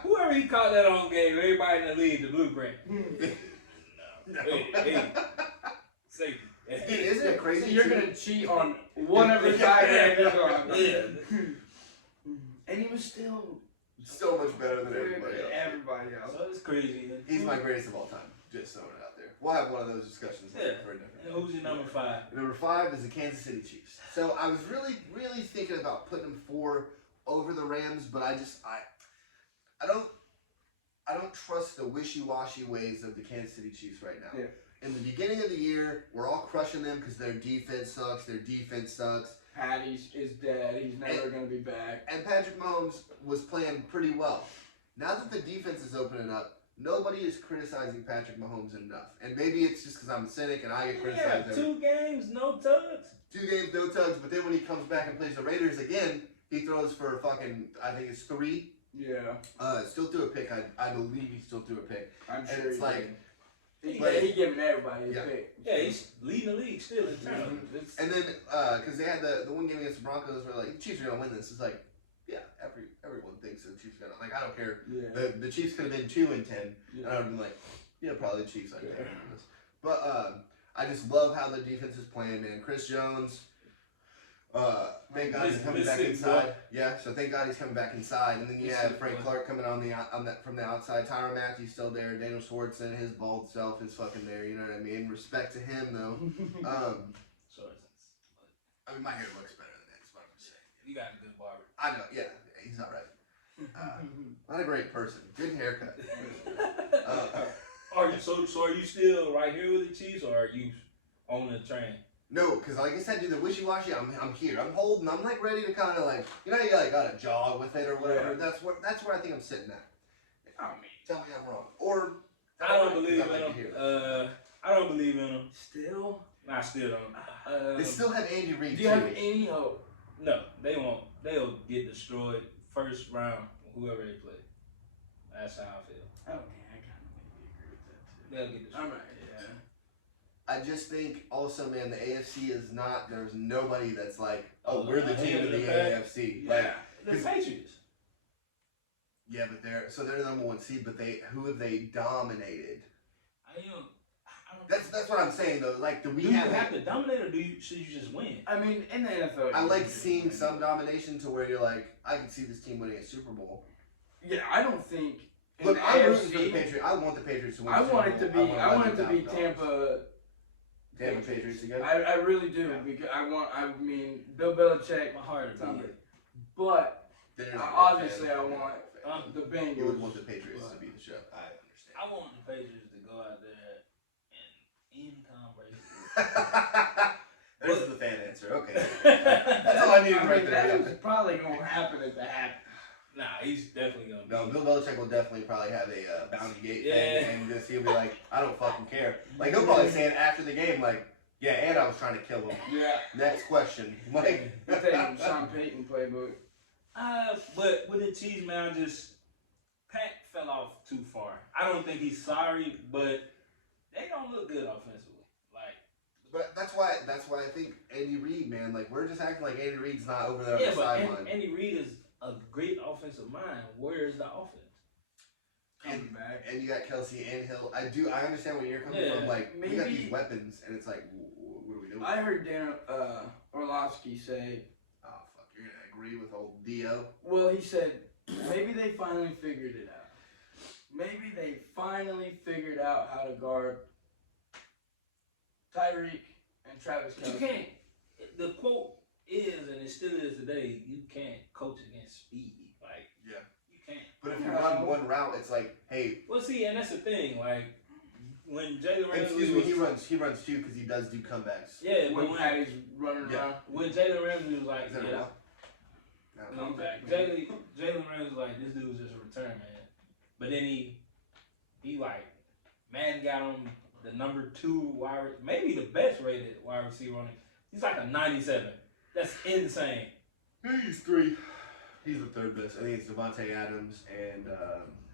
Whoever he caught that on gave everybody in the league the blueprint. No. Hey, safety. Dude, isn't it crazy? So you're gonna cheat on one of the side edges on. Yeah. And he was still So much better than everybody else. Everybody else. So it's crazy. He's my greatest of all time. Just throwing it out there. We'll have one of those discussions later for a different. And who's your number 5? Number 5 is the Kansas City Chiefs. So I was really thinking about putting them 4 over the Rams, but I don't trust the wishy-washy ways of the Kansas City Chiefs right now. Yeah. In the beginning of the year, we're all crushing them because their defense sucks. Patty's is dead. He's never going to be back. And Patrick Mahomes was playing pretty well. Now that the defense is opening up, nobody is criticizing Patrick Mahomes enough. And maybe it's just because I'm a cynic and I get criticized. Yeah, 2 games, no tugs. 2 games, no tugs. But then when he comes back and plays the Raiders again, he throws for fucking, I think it's 3. Yeah. Still threw a pick. I believe he still threw a pick. I'm And sure it's like, he giving everybody a pick. Yeah, he's leading the league still in turnovers. and then because they had the one game against the Broncos where like the Chiefs are gonna win this. It's like, yeah, everyone thinks the Chiefs are gonna, like, I don't care. Yeah. The Chiefs could have been 2-10, Yeah. and I would have been like, yeah, probably the Chiefs. I think this. But I just love how the defense is playing, man. Chris Jones. Thank God he's coming back inside. Yeah, so thank God he's coming back inside. And then you have Frank Clark coming from the outside. Tyrann Mathieu's still there. Daniel Schwartzen, his bald self is fucking there. You know what I mean? Respect to him though. I mean, my hair looks better than that. That's what I'm saying. You got a good barber. I know. Yeah, he's all right. Not a great person. Good haircut. Are you still right here with the Chiefs, or are you on the train? No, because like I said, dude, the wishy-washy, I'm here. I'm holding. I'm like ready to kind of like, you know, you like gotta jog with it or whatever. Yeah. That's where I think I'm sitting at. I mean, Tell me I'm wrong. Or I don't believe I like in to hear him. I don't believe in him. still? I still don't. They still have Andy Reid Do you have any hope? No, they won't. They'll get destroyed first round, whoever they play. That's how I feel. Okay, I kind of maybe agree with that too. They'll get destroyed. Alright, yeah. I just think also, man, the AFC is not. There's nobody that's like, oh, we're the team of the AFC. Yeah. Like, The Patriots. yeah, but they're the number 1 seed. But who have they dominated? I don't. That's what I'm saying though. Like, Do you have to dominate, or should you just win? I mean, in the NFL, I like seeing some domination to where you're like, I can see this team winning a Super Bowl. Yeah, I don't think. in Look, the I'm rooting for the AFC, Patriots. I want the Patriots to win. I the want Super it to Bowl. be. I want it to be $11,000. Tampa. Tampa Patriots again. I really do because I mean, Bill Belichick. My heart is on it. But Then you're not obviously, a fan. I You're not want a fan. the Bengals. You would want the Patriots to be the show. I understand. I want the Patriots to go out there and end Tom Brady. There's the fan answer. Okay. That's all I needed right there. That was probably going to happen if that happened. Nah, he's definitely gonna. No, Bill Belichick will definitely probably have a bounty gate Yeah. thing, and just he'll be like, I don't fucking care. Like he'll probably say it after the game, like, yeah, and I was trying to kill him. Yeah. Next question, Mike. He's taking Sean Payton playbook. But with the Chiefs, man, Pat fell off too far. I don't think he's sorry, but they don't look good offensively. Like, But that's why I think Andy Reid, man, like we're just acting like Andy Reid's not over there on yeah, the but sideline. Andy Reid is a great offensive mind. Where is the offense? Coming back. And you got Kelsey and Hill. I understand where you're coming Yeah, from. Like we got maybe- these weapons, and it's like, what are we doing? I heard Dan Orlovsky say, Oh fuck, you're gonna agree with old Dio? well, he said, maybe they finally figured it out. Maybe they finally figured out how to guard Tyreek and Travis But you Kelce. can't. The quote is, and it still is today, you can't coach against speed. Like, Yeah. you can't. But if you run one route, it's like, hey. Well, see, and that's the thing. Like, when Jalen Ramsey Excuse me, he runs too because he does do comebacks. Yeah, but When Patty's running around. when Jalen Ramsey was like, Is that a route? No. Comeback. Jalen Ramsey was like, this dude was just a return man. But then he like, man got him the number 2 maybe the best rated wide receiver on it. He's like a 97. That's insane. He's 3. He's the 3rd best. I think it's Devontae Adams and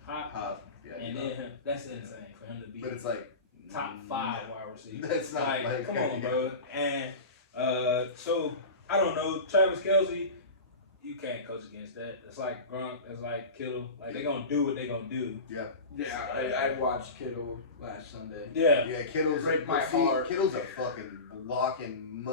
Hop. Yeah, And then that's insane for him to be. But it's like top 5 wide receiver. That's not like come on, bro. And so I don't know, Travis Kelce. You can't coach against that. It's like Gronk. It's like Kittle. Like they gonna do what they gonna do. Yeah. Yeah, I watched Kittle last Sunday. Yeah. Yeah, Kittle's Break my heart. Kittle's a fucking blocking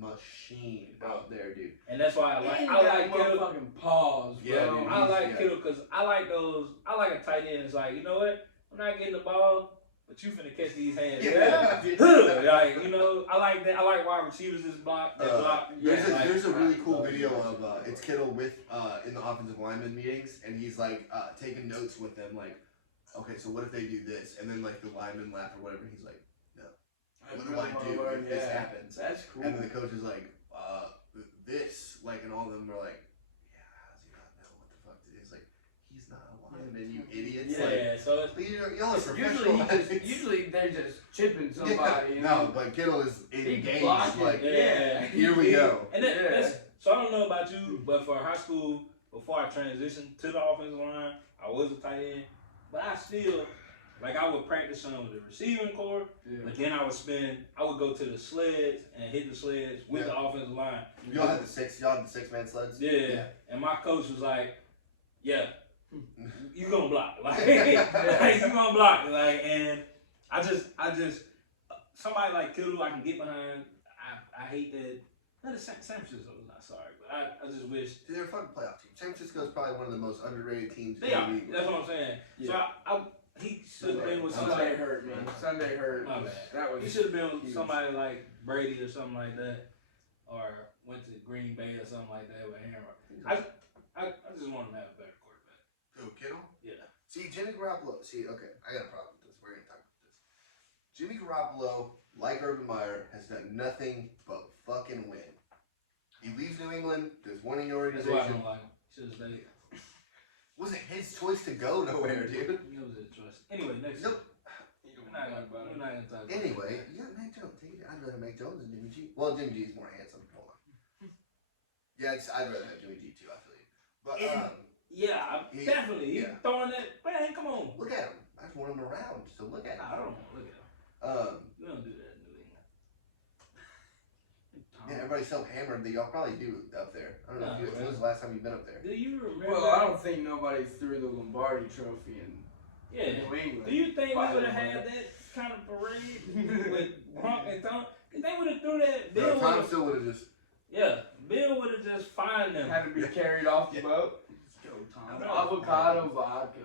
machine out there, dude. And that's why I like Kittle. Fucking pause, bro. Yeah, dude. I like Kittle because I like those. I like a tight end. It's like, you know what? I'm not getting the ball, but you finna catch these hands. Yeah. Like, you know, I like that. I like wide receivers that block. There's a really cool video of it's Kittle with in the offensive lineman meetings, and he's like taking notes with them, like, okay, so what if they do this, and then like the lineman laugh or whatever. He's like, no, what do I do if this happens? That's cool. And then the coach is like, this, like, and all of them are like, yeah, how does he not know what the fuck it is? Like, he's not a lineman, you idiots. Yeah, like, so it's, y'all are professional. Usually they're just chipping somebody. Yeah, no, but Kittle is engaged. Like, yeah. Here we go. And that's, so I don't know about you, but for high school, before I transitioned to the offensive line, I was a tight end, but I still, like, I would practice some with the receiving core, but then I would go to the sleds and hit the sleds with the offensive line. Y'all had the 6-man sleds? Yeah. And my coach was like, yeah, you gonna block. Like, you gonna block. Like, and I just, somebody like Kittle I can get behind. I hate that. No, the San Francisco was not sorry, but I just wish. They're a fucking playoff team. San Francisco is probably one of the most underrated teams They are. That's what I'm saying. Yeah. So he should have been with somebody. Sunday hurt, man. Sunday hurt. My bad. That was He should have been with huge. somebody like Brady or something like that, or went to Green Bay or something like that with Aaron. I just want him to have a better quarterback. Who, Kittle? Yeah. See, Jimmy Garoppolo. See, okay, I got a problem with this. We're gonna talk about this. Jimmy Garoppolo, like Urban Meyer, has done nothing but fucking win. He leaves New England. There's one in your That's why I organization. don't like him. Should have stayed. Wasn't his choice to go nowhere, dude. It was his choice. Anyway, next. Nope. We're not gonna talk about it. Anyway, yeah, Mac Jones. I'd rather Mac Jones than Jimmy G. Well, Jimmy G's more handsome. Hold on. Yeah, I'd rather have Jimmy G too. I feel you. But yeah, definitely. He's throwing that. Man, come on. look at him. I just want him around to look at him. I don't want to look at him. You don't do that in New England. Yeah, everybody's so hammered that y'all probably do up there. I don't know if when was the last time you've been up there. Do you remember? Well, I don't think nobody threw the Lombardi Trophy in New England. Do you think we would have had that kind of parade with Gronk and Tom? If they would have threw that, Bill Tom still would have just. Yeah, Bill would have just fined them. Had to be carried off the boat. Let's go, Tom. I know. Avocado vodka.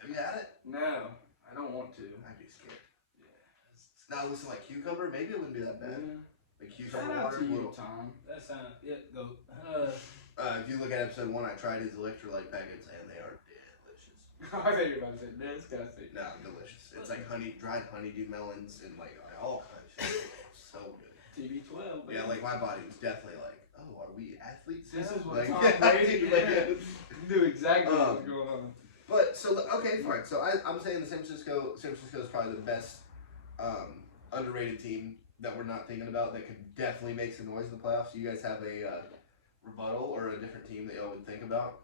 Have you had it? No, I don't want to. I'd be scared. Now listen, like cucumber, maybe it wouldn't be that bad. Like Shout cucumber out water, to you, little. Tom. That sounds go. If you look at episode 1, I tried his electrolyte packets and they are delicious. I thought you were about to say disgusting. No, delicious. It's like dried honeydew melons and like all kinds of shit. So good. TB12. Yeah, like my body was definitely like, oh, are we athletes? This now? is what like, Tom Brady like, knew exactly what was going on. But so okay, fine. So I'm saying the San Francisco is probably the best underrated team that we're not thinking about that could definitely make some noise in the playoffs. Do you guys have a rebuttal or a different team that y'all would think about?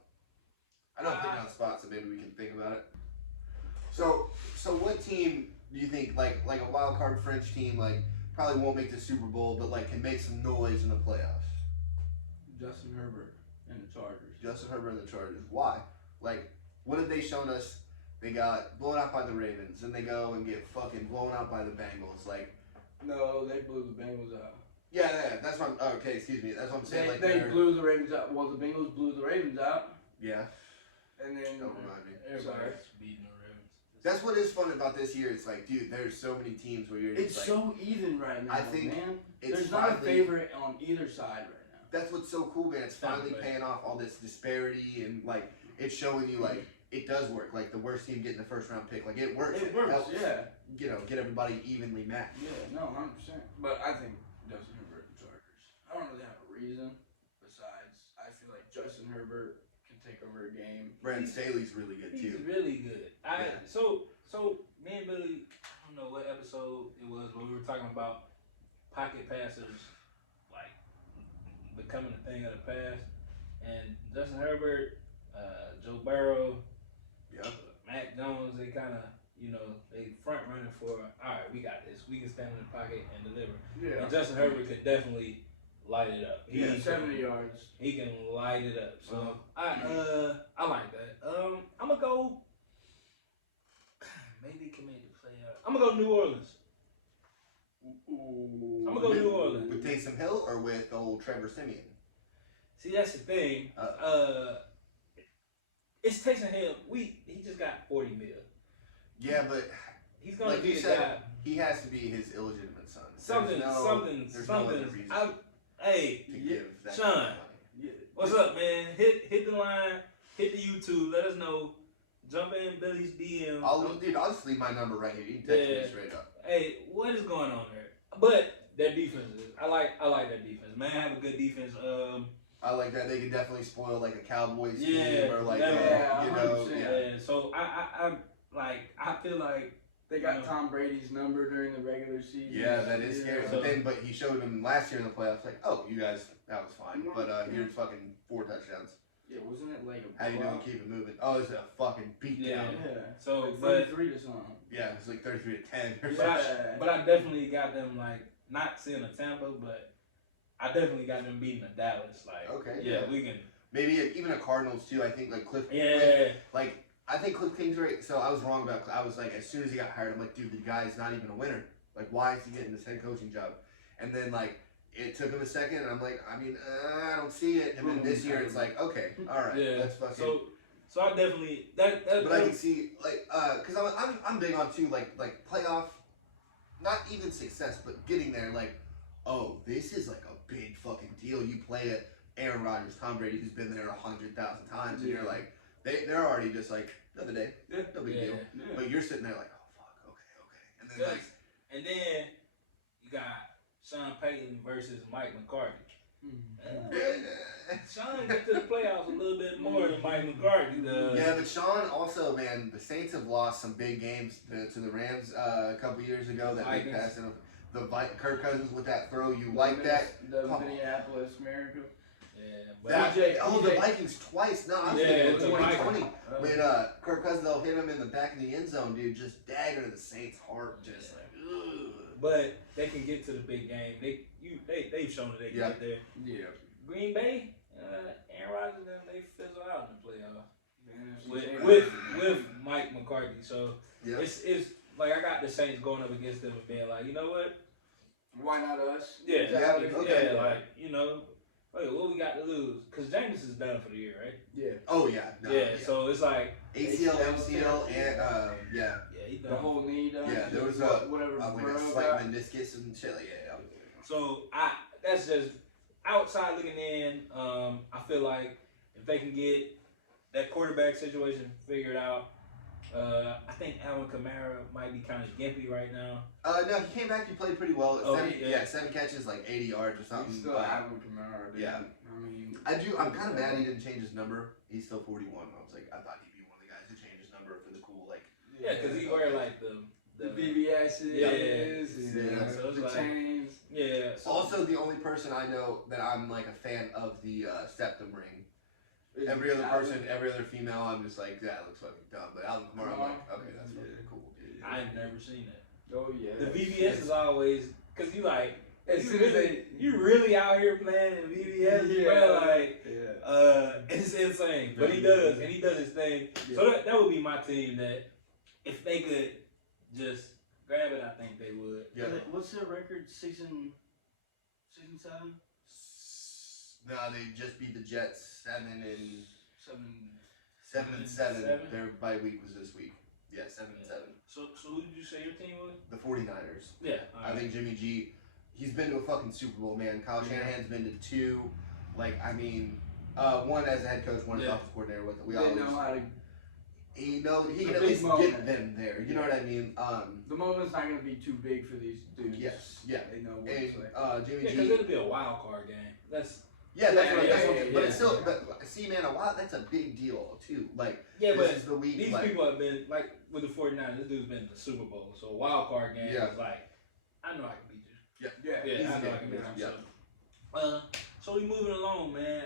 I don't think on the spot, so maybe we can think about it. So what team do you think like a wild card French team like probably won't make the Super Bowl but like can make some noise in the playoffs? Justin Herbert and the Chargers. Justin Herbert and the Chargers. Why? Like, what have they shown us? They got blown out by the Ravens, and they go and get fucking blown out by the Bengals. Like, No, they blew the Bengals out. yeah, that's what I'm, okay, excuse me. That's what I'm saying. They blew the Ravens out. Well, the Bengals blew the Ravens out. Yeah. And then Don't remind me. Everybody's beating the Ravens. That's what is fun about this year. It's like, dude, there's so many teams where you're just It's like, so even right now, I think man. it's There's not a finally- favorite on either side right now. that's what's so cool, man. It's finally Definitely. paying off all this disparity and like it's showing you like it does work. Like the worst team getting the first round pick, like it works. It works, helps, yeah. You know, get everybody evenly matched. Yeah, no, 100%. But I think Justin Herbert and Chargers. I don't really have a reason besides I feel like Justin Herbert can take over a game. Brandon Staley's really good He's too. really good. Yeah. So me and Billy, I don't know what episode it was, but we were talking about pocket passers like becoming a thing of the past. And Justin Herbert, Joe Burrow, Yep. Mac Jones, they kind of, you know, they front running for, all right, we got this. We can stand in the pocket and deliver. Yeah. And Justin Herbert could definitely light it up. He had 70 yards. He can light it up. So I like that. I'm gonna go. Maybe he can make the playoff. I'm gonna go New Orleans. Ooh. I'm gonna go New Orleans. With Taysom Hill or with old Trevor Simeon? See, that's the thing. It's Taysom Hill. He just got 40 mil. Yeah, but He's gonna like be you the said, guy. he has to be his illegitimate son. Something. There's no other reason Hey, to give that Sean. kind of money. Yeah. what's up, man? Hit the line. Hit the YouTube. Let us know. Jump in Billy's DM. I'll just leave my number right here. You can text me straight up. Hey, what is going on there? But their defense is. I like their defense. Man, have a good defense. I like that. They can definitely spoil like a Cowboys Yeah, team or like yeah, you know, 100%. yeah. So I feel like They got Tom Brady's number during the regular season. Yeah, that is scary. So- But he showed him last year in the playoffs. Like, oh, you guys, that was fine. But here's fucking 4 touchdowns. Yeah, wasn't it like a How you doing? Keep it moving. Oh, it's a fucking beatdown. Yeah. Yeah. So, Like but 33 to something. Yeah, it's like 33-10 or Yeah. something. but I definitely got them like not seeing a Tampa, but I definitely got them beating the Dallas. Like, Okay. yeah, we can. Maybe even a Cardinals too. I think like Cliff. Yeah, Like I think Cliff Kingsbury. So I was wrong about. I was like, as soon as he got hired, I'm like, dude, the guy's not even a winner. Like, why is he getting this head coaching job? And then like it took him a second, and I'm like, I mean, I don't see it. And then this year, it's like, okay, all right, yeah. let's fucking. So I definitely that. But I can see like because I'm big on too like playoff, not even success, but getting there. Like, oh, this is like a big fucking deal. You play at Aaron Rodgers, Tom Brady, who's been there 100,000 times, and you're like, they're already just like another day, no big deal. Yeah. But you're sitting there like, oh fuck, okay, and then like, And then you got Sean Payton versus Mike McCarthy. Sean get to the playoffs a little bit more than Mike McCarthy does. yeah, but Sean also, man, the Saints have lost some big games to the Rams a couple years ago. That big Vikings. pass and Kirk Cousins with that throw, you like that? The Come on. Minneapolis Miracle. Yeah, That, DJ the Vikings twice. No, I was Yeah, thinking the 2020 Vikings. when Kirk Cousins will hit him in the back of the end zone, dude. Just dagger to the Saints' heart, just like. Ugh. but they can get to the big game. They've shown that they can Yeah. get there. Yeah. Green Bay, Aaron Rodgers and them, they fizzle out in the playoffs Man, with Mike McCarthy. So Yeah. it's like I got the Saints going up against them and being like, you know what? Why not us? Yeah, Exactly. okay. yeah, like you know, wait, what we got to lose? Because James is done for the year, right? Yeah. Oh yeah. No, yeah, so it's like ACL, MCL, and yeah, he done. The whole knee done. Yeah, there was whatever. like a Burrow slight got. meniscus and shit. Yeah. So that's just outside looking in. I feel like if they can get that quarterback situation figured out, I think Alvin Kamara might be kind of gimpy right now. No, he came back. He played pretty well. Oh, 7 catches, like 80 yards or something. He's still Alvin Kamara. Dude. Yeah. I mean, I'm kind of mad he didn't change his number. He's still 41. I was like, I thought he'd be one of the guys who changed his number for the cool, like. Yeah, because he wear like the BBS's. Yeah, so it's the like- chains. yeah. So Also, the only person I know that I'm like a fan of the septum ring. Every other person, every other female, I'm just like, that looks fucking dumb. But Alvin Kamara, I'm like, okay, that's fucking cool, dude. I've never seen that. Oh yeah. The VBS is always because you like As you soon as really, you really out here playing in VBS, Yeah. bro. Like Yeah. it's insane. But he does, and he does his thing. Yeah. So that would be my team. That if they could just grab it, I think they would. Yeah. What's their record? 6-7. No, they just beat the Jets 7 and 7. 7. Seven. Their bye week was this week. Yeah, 7-7. So who did you say your team was? The 49ers. Yeah. I think Jimmy G, he's been to a fucking Super Bowl, man. Kyle Shanahan's been to 2. Like, I mean, one as a head coach, one as offensive coordinator. With we always know how to. he can The at big least moment. get them there. You know what I mean? The moment's not gonna be too big for these dudes. Yes, yeah. They know what And it's like. Jimmy Yeah, G. because it'll be a wild card game. That's Yeah, that's what. yeah, But yeah, it's still. yeah. But see, man, that's a big deal too. Like, yeah, this but is the week. these like, people have been like with the 49ers. This dude's been to the Super Bowl, so a wild card game is like, I know I can beat you. Yeah. I know I can beat you. So we moving along, man.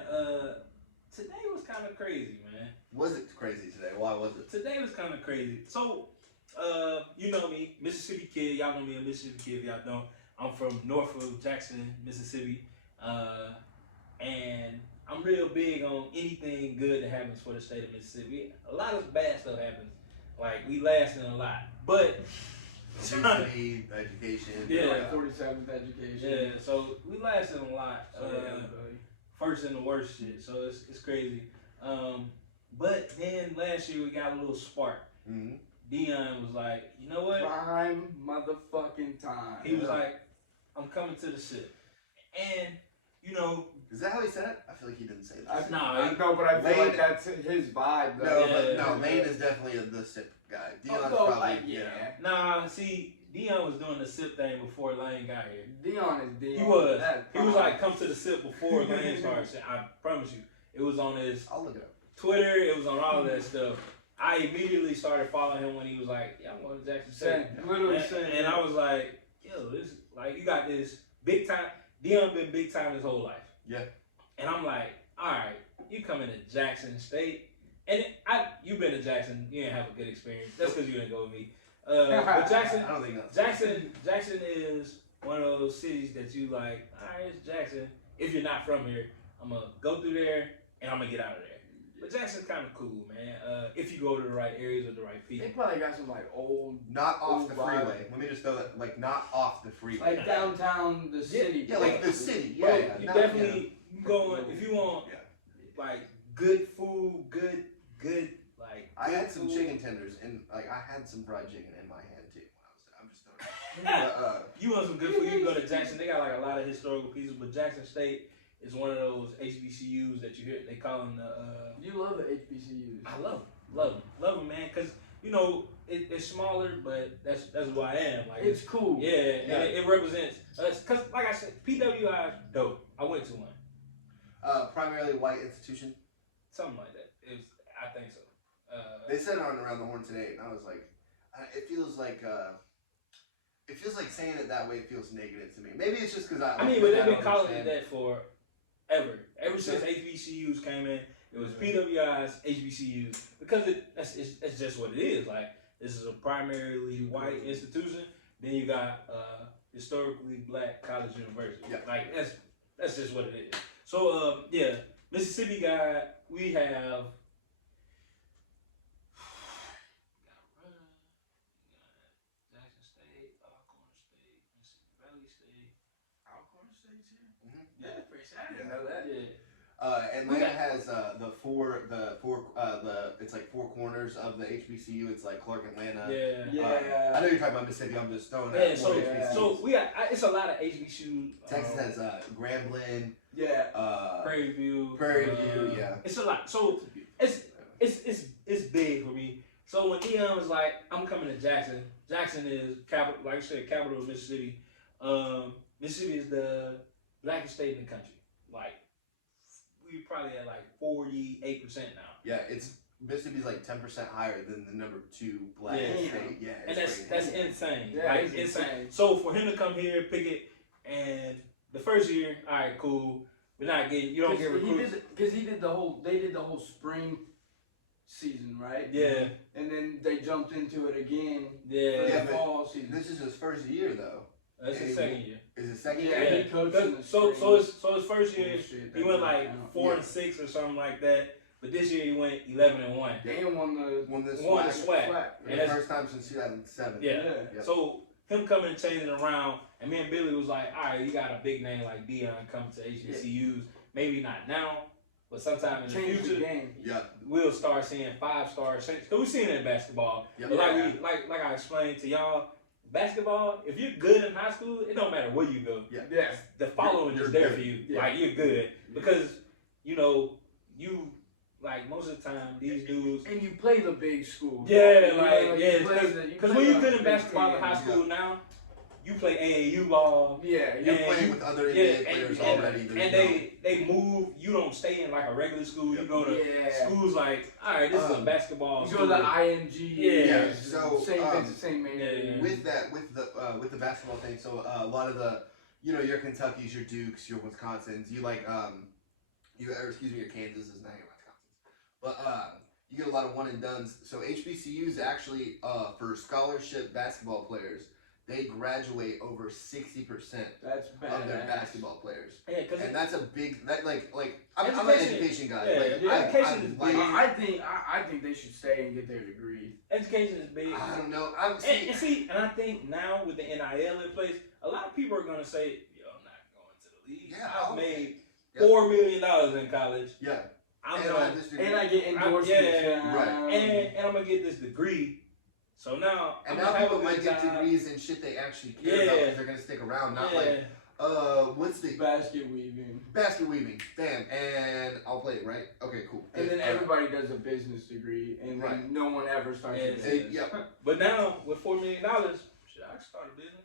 Today was kind of crazy, man. Was it crazy today? Why was it? Today was kind of crazy. So, you know me, Mississippi kid. Y'all know me, a Mississippi kid. If y'all don't, I'm from north of Jackson, Mississippi, and I'm real big on anything good that happens for the state of Mississippi. A lot of bad stuff happens. Like, we lasting a lot, but University, education. Yeah. 47th education. yeah. So we lasting a lot. Sorry, everybody. First and the worst shit. So it's crazy. But then last year we got a little spark. Mm-hmm. Dion was like, you know what? Prime motherfucking time. He was like, I'm coming to the ship. And, you know, Is that how he said it? I feel like he didn't say that. I know, but I feel Lane- like that's his vibe, though. No, Yeah. but no, Lane is definitely the sip guy. Dion's Although, probably like, yeah. nah, see, Dion was doing the sip thing before Lane got here. Dion is Dion. He was. That's He was prime. like, come to the sip before Lane started. I promise you. It was on his I'll look it up. Twitter. It was on all of that stuff. I immediately started following him when he was like, yeah, I'm going to Jackson State. Literally And, saying. and I was like, yo, this, like, you got this big time. Dion been big time his whole life. Yeah. And I'm like, all right, you coming to Jackson State. And you've been to Jackson. You didn't have a good experience. That's because you didn't go with me. But Jackson, I don't think that's Jackson is one of those cities that you like, all right, it's Jackson. If you're not from here, I'm going to go through there and I'm going to get out of there. But Jackson's kind of cool, man. If you go to the right areas with the right They people. probably got some, like, old, not off the vibe. freeway. Let me just throw that, like, not off the freeway. like, downtown, the city. Yeah, like the city. Bro, Yeah, yeah. you not- definitely going, if you want, Yeah. like, good food, good, like. I good had some food. chicken tenders and like I had some fried chicken in my hand too when I was there. I'm just throwing. You want some good food, you can go to Jackson. They got like a lot of historical pieces, but Jackson State is one of those HBCUs that you hear, they call them the, You love the HBCUs. I love them, man, because, you know, it's smaller, but that's who I am. Like, It's cool. yeah, and it represents us, because, like I said, PWI is dope. I went to one. Primarily white institution. Something like that. I think so. They said it on Around the Horn today, and I was like, it feels like saying it that way feels negative to me. Maybe it's just because I mean, but they've been calling it that forever. Ever since HBCUs came in, it was PWIs, HBCUs, because it's just what it is. Like, this is a primarily white institution. Then you got historically black college university. Yeah. Like, that's just what it is. So yeah, Mississippi guy, we have. Jackson State, Alcorn State, Mississippi Valley State. Alcorn State's here? Mhm. Yeah, pretty sad. I didn't know that. Yeah. Atlanta has it's like four corners of the HBCU. It's like Clark, Atlanta. Yeah. Yeah. I know you're talking about Mississippi. I'm just throwing Yeah, out so, more HBCUs. so we got it's a lot of HBCU. Texas has Grambling, Yeah. Prairie View. Prairie View, yeah. It's a lot. So it's big for me. So when Dion was like, I'm coming to Jackson. Jackson is capital, like I said, capital of Mississippi. Mississippi is the blackest state in the country. Like, we probably at like 48% now. Yeah, Mississippi's like 10% higher than the number 2 black Yeah. state. Yeah, And it's that's crazy. insane. Yeah, Like, it's insane. So for him to come here, pick it, and the first year, all right, cool. We're not getting, you don't get recruits. Because they did the whole spring season, right? Yeah, And then they jumped into it again for yeah. Yeah, the but fall season. This is his first year though. That's his second year. Is it second Yeah, year? he coached in the So spring. his first year, Bullshit, he that went don't like count. 4-6 or something like that. But this year he went 11-1. Dan won the Won this Won the swag. SWAC. For And the that's- first time since 2007. Yeah. Yep. So him coming and changing around, and me and Billy was like, all right, you got a big name like Dion coming to HBCUs. Maybe not now, but sometime in the Change the future, game. Yeah. we'll start seeing 5-star saints. Cause we've seen it in basketball. Yep. But like I explained to y'all, basketball, if you're good in high school, it don't matter where you go. Yeah. Yeah. The following You're is there good. for you. Yeah. Like you're good. Because, you know, you like most of the time these dudes. And you play the big school. Yeah, You like know, yeah, you play because the- when you you're play good in the big basketball in high team. school now, you play AAU ball. Yeah, You're And playing you- with other Yeah, NBA players and already. There's and no- they move. You don't stay in like a regular school. You go to Yeah. schools like, all right, this is a basketball You school. go to the IMG. Yeah, so, St. Vincent, St. Mary. yeah. with the basketball thing, so a lot of the, you know, your Kentuckys, your Dukes, your Wisconsins, you like your Kansases, not your Wisconsins, but you get a lot of one and dones. So HBCUs actually for scholarship basketball players, they graduate over 60% That's bad. of their basketball players, Yeah, because and that's a big I'm an Education- education guy. yeah, like, yeah, education is like, big. I think they should stay and get their degree. education is big. I don't know. And I think now with the NIL in place, a lot of people are gonna say, "Yo, I'm not going to the league. Yeah, I've made Yep. $4 million in college. yeah, I'm and gonna, this degree. And I get endorsements. yeah, right. and I'm gonna get this degree. So now, And I'm now gonna have people a might good get job. degrees in shit they actually care about Yeah. because they're gonna stick around. Not Yeah. like, what's the Basket weaving. basket weaving? Bam, and I'll play it, right? Okay, cool. And then All right. everybody does a business degree, and then Right. no one ever starts Yeah, a it's- business. Yep. But now with $4 million, shit, I can start a business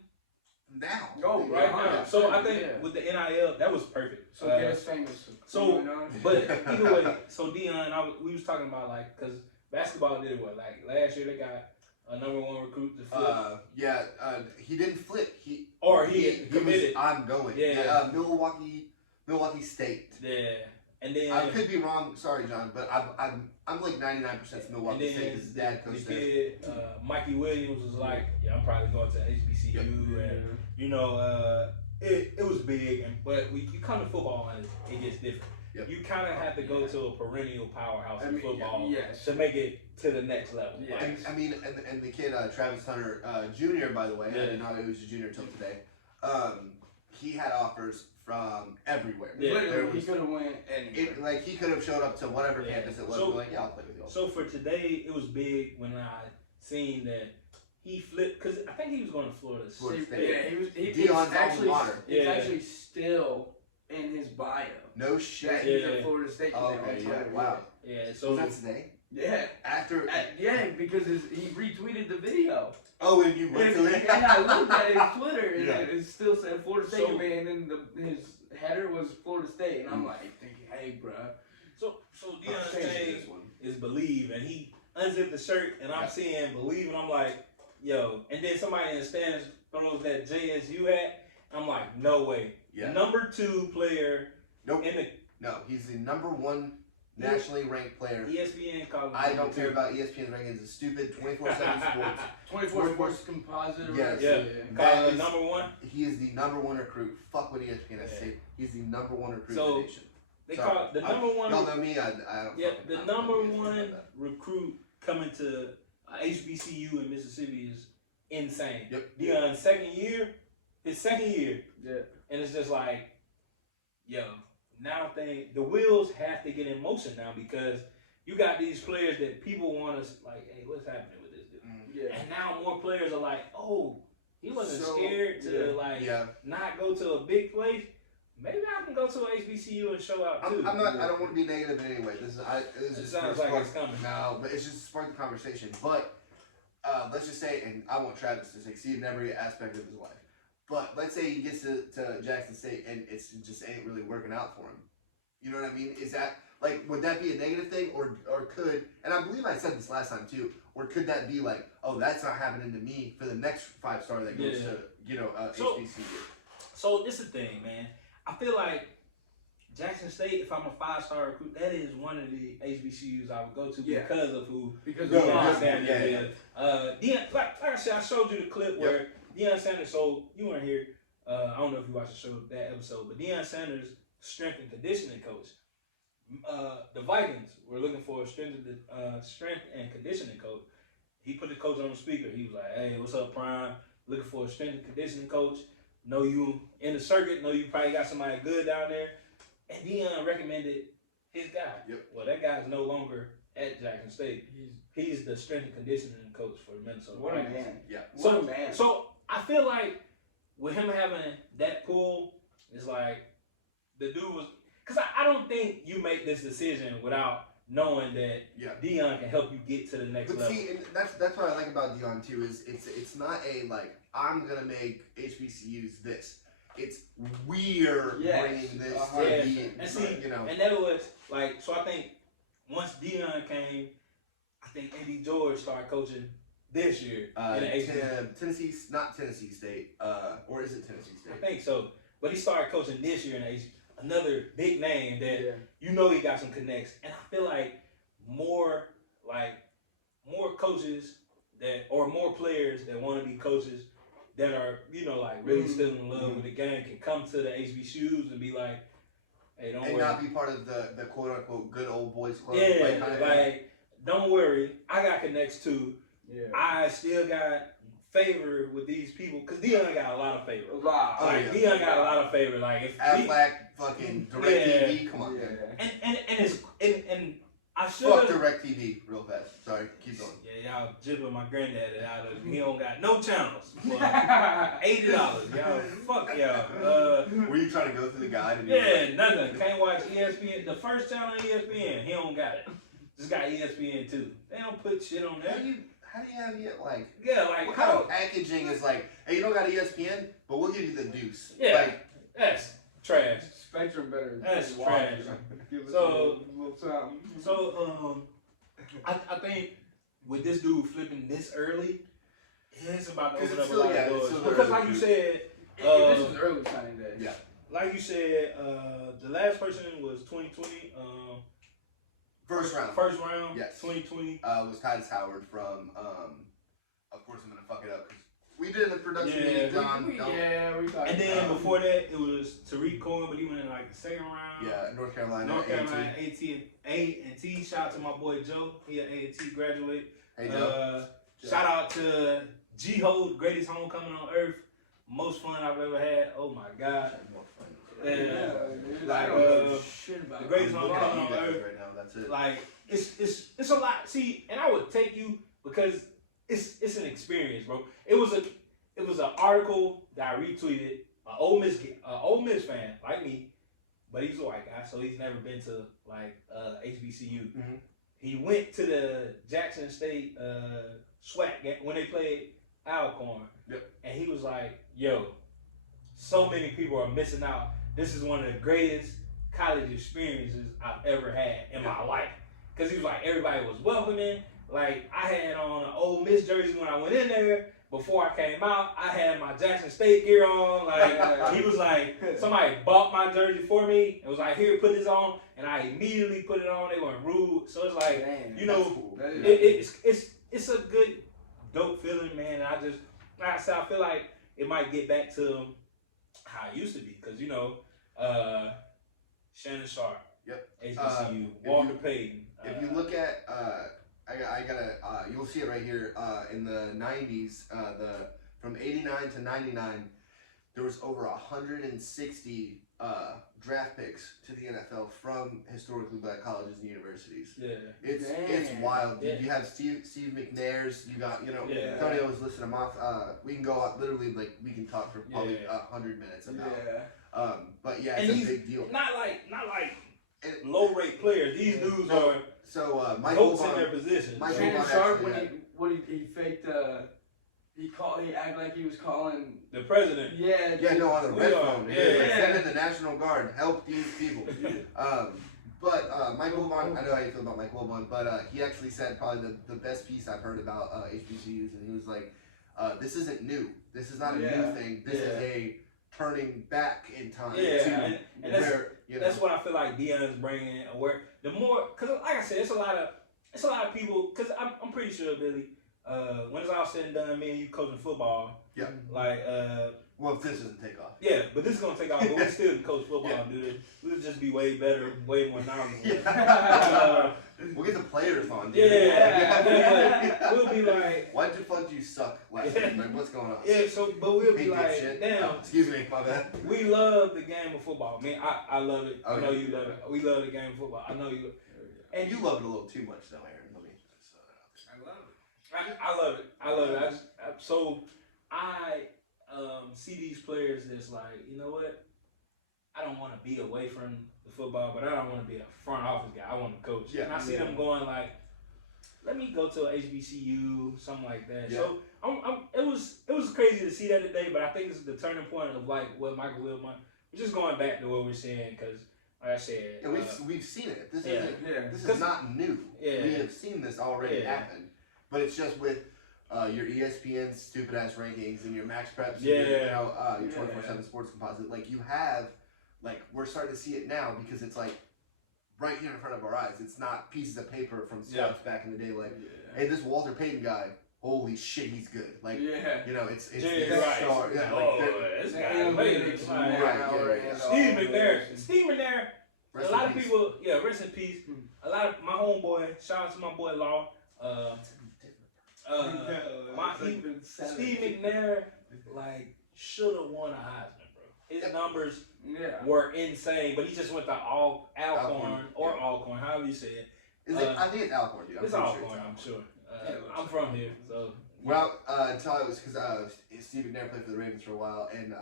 Now. Go, Yeah, right Yeah. now. So I think Yeah. with the NIL, that was perfect. So get us famous. so- You know? But either way, so Dion, we was talking about like, cause basketball did what, like last year they got a #1 recruit to flip, He didn't flip. He committed. I'm going. Yeah. Milwaukee State. Yeah, and then I could be wrong. Sorry, John, but I'm like 99% Milwaukee and State then because his dad the coached there. kid Mikey Williams was like, yeah, I'm probably going to HBCU, Yep. and you know, it was big, but you come to football and it gets different. Yep. You kind of have to go to a perennial powerhouse I in mean, football yes. to make it to the next level. Yeah. Like, I mean, and the kid Travis Hunter Jr. By the way, Yeah. I didn't know he was a junior until today. He had offers from everywhere. Yeah. There Literally, he was, could have went anywhere. like he could have showed up to whatever Yeah. campus it was. So- and be like, yeah, I'll play with you. So for today, it was big when I seen that he flipped, because I think he was going to Florida Florida State. State. Yeah, he was. It's Dion's actually, alma mater. it's Yeah. actually still in his bio. No That shit. he's Yeah. a Florida State. Oh, kid. okay, On yeah, Twitter, wow. Yeah, So so that's today. Yeah. After. Yeah, because he retweeted the video. Oh, and you went And, to it. and I looked at his Twitter, and Yeah. it still said Florida State, So- and then his header was Florida State, and I'm like thinking, hey, bruh. so Dion's Change name this one. is Believe, and he unzipped the shirt, and I'm Yeah. seeing Believe, and I'm like, yo, and then somebody in the stands throws that JSU hat, I'm like, no way. Yeah. #2 player Nope. in the No, he's the #1 nationally ranked player. ESPN college. I don't care about ESPN's rankings. It's stupid. 24/7 sports. 24 Sports Composite. Yes. Yeah. That College is- #1. He is the #1 recruit. Fuck what ESPN has to say. He's the #1 recruit in So, the nation. They Sorry. call it the #1. Y'all know me. I don't. Yeah, fucking- the I don't know ESPN #1 about that. recruit coming to HBCU in Mississippi is insane. Yep. Dion's his second year, Yeah. and it's just like, yo, now the wheels have to get in motion now because you got these players that people want to like, hey, what's happening with this dude? Yeah. And now more players are like, oh, he wasn't So, scared to like Yeah. not go to a big place. Maybe I can go to a HBCU and show out too. I'm not. I don't want to be negative in any way. This It is sounds for like spark- it's coming. No, but it's just spark the conversation. But let's just say, and I want Travis to succeed in every aspect of his life. But let's say he gets to Jackson State and it's just ain't really working out for him. You know what I mean? Is that like, would that be a negative thing, or could? And I believe I said this last time too. Or could that be like, oh, that's not happening to me for the next 5-star that goes to So- HBCU? So this is the thing, man. I feel like Jackson State, if I'm a 5-star recruit, that is one of the HBCUs I would go to Yeah. because of who Because No, of Deion because- Sanders yeah, is. Deion, like I said, I showed you the clip where Deion Sanders. So you weren't here. I don't know if you watched the show that episode, but Deion Sanders, strength and conditioning coach. The Vikings were looking for a strength and conditioning coach. He put the coach on the speaker. He was like, "Hey, what's up, Prime? Looking for a strength and conditioning coach. Know you in the circuit. Know you probably got somebody good down there." And Deion recommended his guy. Yep. Well, that guy's no longer at Jackson State. He's the strength and conditioning coach for the Minnesota What a Vikings. man. Yeah. What a man. So I feel like with him having that pull, it's like the dude was. Because I don't think you make this decision without knowing that Deion can help you get to the next level. See, and that's what I like about Deion too. Is it's not a like I'm gonna make HBCUs this. It's we're bringing this to be, and see, you know. And that was like so. I think once Deion came, I think Andy George started coaching this year in the HBCU. Tennessee, not Tennessee State, or is it Tennessee State? I think so. But he started coaching this year in the HBCU. Another big name that you know he got some connects, and I feel like more coaches that or more players that want to be coaches that are like really still in love with the game can come to the HBCUs and be like, hey, don't worry, and not be part of the quote unquote good old boys club. Yeah, don't worry, I got connects too. Yeah. I still got favor with these people because Deion got a lot of favor. Deion got a lot of favor. Like if Aflac, fucking DirecTV, come on, man. And I should fuck DirecTV real fast. Sorry, keep going. Yeah, y'all jibbing my granddad out of he don't got no channels. $80, y'all. Fuck y'all. Were you trying to go through the guide? And nothing. Can't watch ESPN. The first channel on ESPN, he don't got it. Just got ESPN too. They don't put shit on there. How do you have it like? Yeah, like what kind of packaging is like? Hey, you don't got ESPN, but we'll give you the deuce. Yeah, like, that's trash. Spectrum better. That's trash. So I think with this dude flipping this early, it's about to open up a lot of doors. Because like you said, this is early signing day. Yeah. Like you said, the last person was 2020. First round. Yes. 2020. Was Titus Howard from. Of course, I'm gonna fuck it up because we did in the production meeting. We talked. And then before that, it was Tariq Cohen, but he went in like the second round. Yeah, North Carolina, A&T. Shout out to my boy Joe. He an A&T graduate. Hey Joe. Shout out to G-Ho, greatest homecoming on earth. Most fun I've ever had. Oh my God. I don't know shit about the greatest homecoming on earth. Right now, that's it. Like it's a lot. See, and I would take you because it's an experience, bro. It was an article that I retweeted. An Ole Miss fan like me, but he's a white guy, so he's never been to like HBCU. Mm-hmm. He went to the Jackson State SWAC game when they played Alcorn. Yep. And he was like, "Yo, so many people are missing out. This is one of the greatest college experiences I've ever had in my life." Because he was like, everybody was welcoming. Like, I had on an Ole Miss jersey when I went in there. Before I came out, I had my Jackson State gear on. Like, he was like, somebody bought my jersey for me and was like, here, put this on. And I immediately put it on. They weren't rude. So it's like, cool. It's a good, dope feeling, man. And I just, like I said, I feel like it might get back to how it used to be. Because, Shannon Sharp. Yep. HBCU. Walter Payton. If you look at, I gotta, you'll see it right here. In the 90s, from 89 to 99, there was over 160 draft picks to the NFL from historically black colleges and universities. Yeah. It's wild. Yeah. You have Steve McNair's. You got Tony always listed them off. We can go out literally we can talk for probably 100 minutes about. Yeah. But yeah, it's a big deal. Not like low rate players. These dudes are Michael goats in their position. Shannon Sharp when he faked he acted like he was calling the president. On the red phone. Send in the National Guard, help these people. But Mike Wilbon, I know how you feel about Mike Wilbon, but he actually said probably the best piece I've heard about HBCUs, and he was like, this isn't new. This is not a new thing. This is a turning back in time. And that's what I feel like Deion's bringing. Where the more, because like I said, it's a lot of people. Because I'm pretty sure, Billy, when it's all said and done, me and you coaching football. Yeah. Like. Well, if this doesn't take off. Yeah, but this is gonna take off. But we still can coach football, dude. We'll just be way better, way more knowledgeable. We'll get the players on. Dude. We'll we'll be like, why the fuck do you suck last week? Like, what's going on? yeah. So, but we'll be Big like, shit. damn. Excuse me, my bad. We love the game of football. Man, I love it. Oh, I know yeah. you love it. We love the game of football. I know you. And you love it a little too much, though, Aaron. Let me just I love it. I love it. I love it. So I see these players that's like, you know what? I don't want to be away from the football, but I don't want to be a front office guy. I want to coach. Yeah. And I see them going like, let me go to a HBCU, something like that. Yeah. So it was crazy to see that today, but I think it's the turning point of like what Michael Wilbon. We're just going back to what we're saying because, like I said, Yeah, we've seen it. This yeah. isn't. This is not new. Yeah. We have seen this already happen, but it's just with your ESPN stupid ass rankings and your Max Preps. Yeah. And your 24/7 Sports Composite. Like you have, like we're starting to see it now because it's like right here in front of our eyes. It's not pieces of paper from scouts back in the day. Like, hey, this Walter Payton guy. Holy shit, he's good. Like, you know, it's right. star. Yeah, this guy amazing. Steve McNair. A lot of people, rest in peace. A lot of my homeboy, shout out to my boy Law. Steve McNair, like, should have won a Heisman, bro. His numbers were insane, but he just went to Alcorn, however you say it. I think it's Alcorn, dude. It's Alcorn, I'm sure. I'm from here, so. Well, until I was, because Steve McNair played for the Ravens for a while, and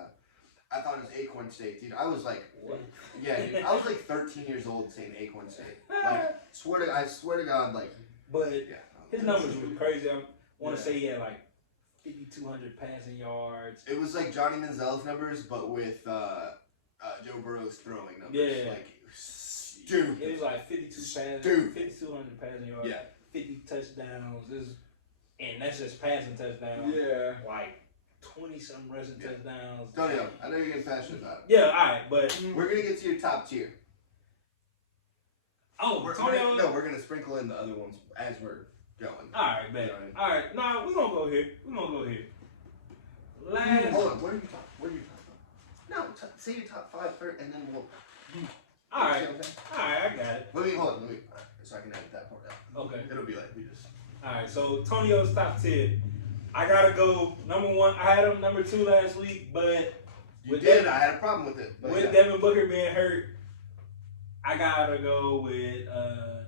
I thought it was Acorn State, dude. I was like, what? Yeah, dude, I was like 13 years old saying Acorn State. Like, I swear to God, like. But his numbers were crazy. I want to say he had like 5,200 passing yards. It was like Johnny Manziel's numbers, but with Joe Burrow's throwing numbers. Yeah. Like, stupid. It was like 5,200 passing yards. Yeah. 50 touchdowns. And that's just passing touchdowns. Yeah. Like 20-something rushing touchdowns. Tonio, I know you're getting passionate about it. Yeah, all right, but we're gonna get to your top tier. Oh, we're gonna sprinkle in the other ones as we're going. All right, man. All right, no, we're gonna go here. Last. Hold on, what are you talking about? No, say your top 5 first, and then we'll. All right, I got it. Let me so I can edit that part out. Okay. It'll be like we just. All right, so Tonio's top 10. I gotta go number 1. I had him number 2 last week, but I had a problem with it. With Devin Booker being hurt, I gotta go with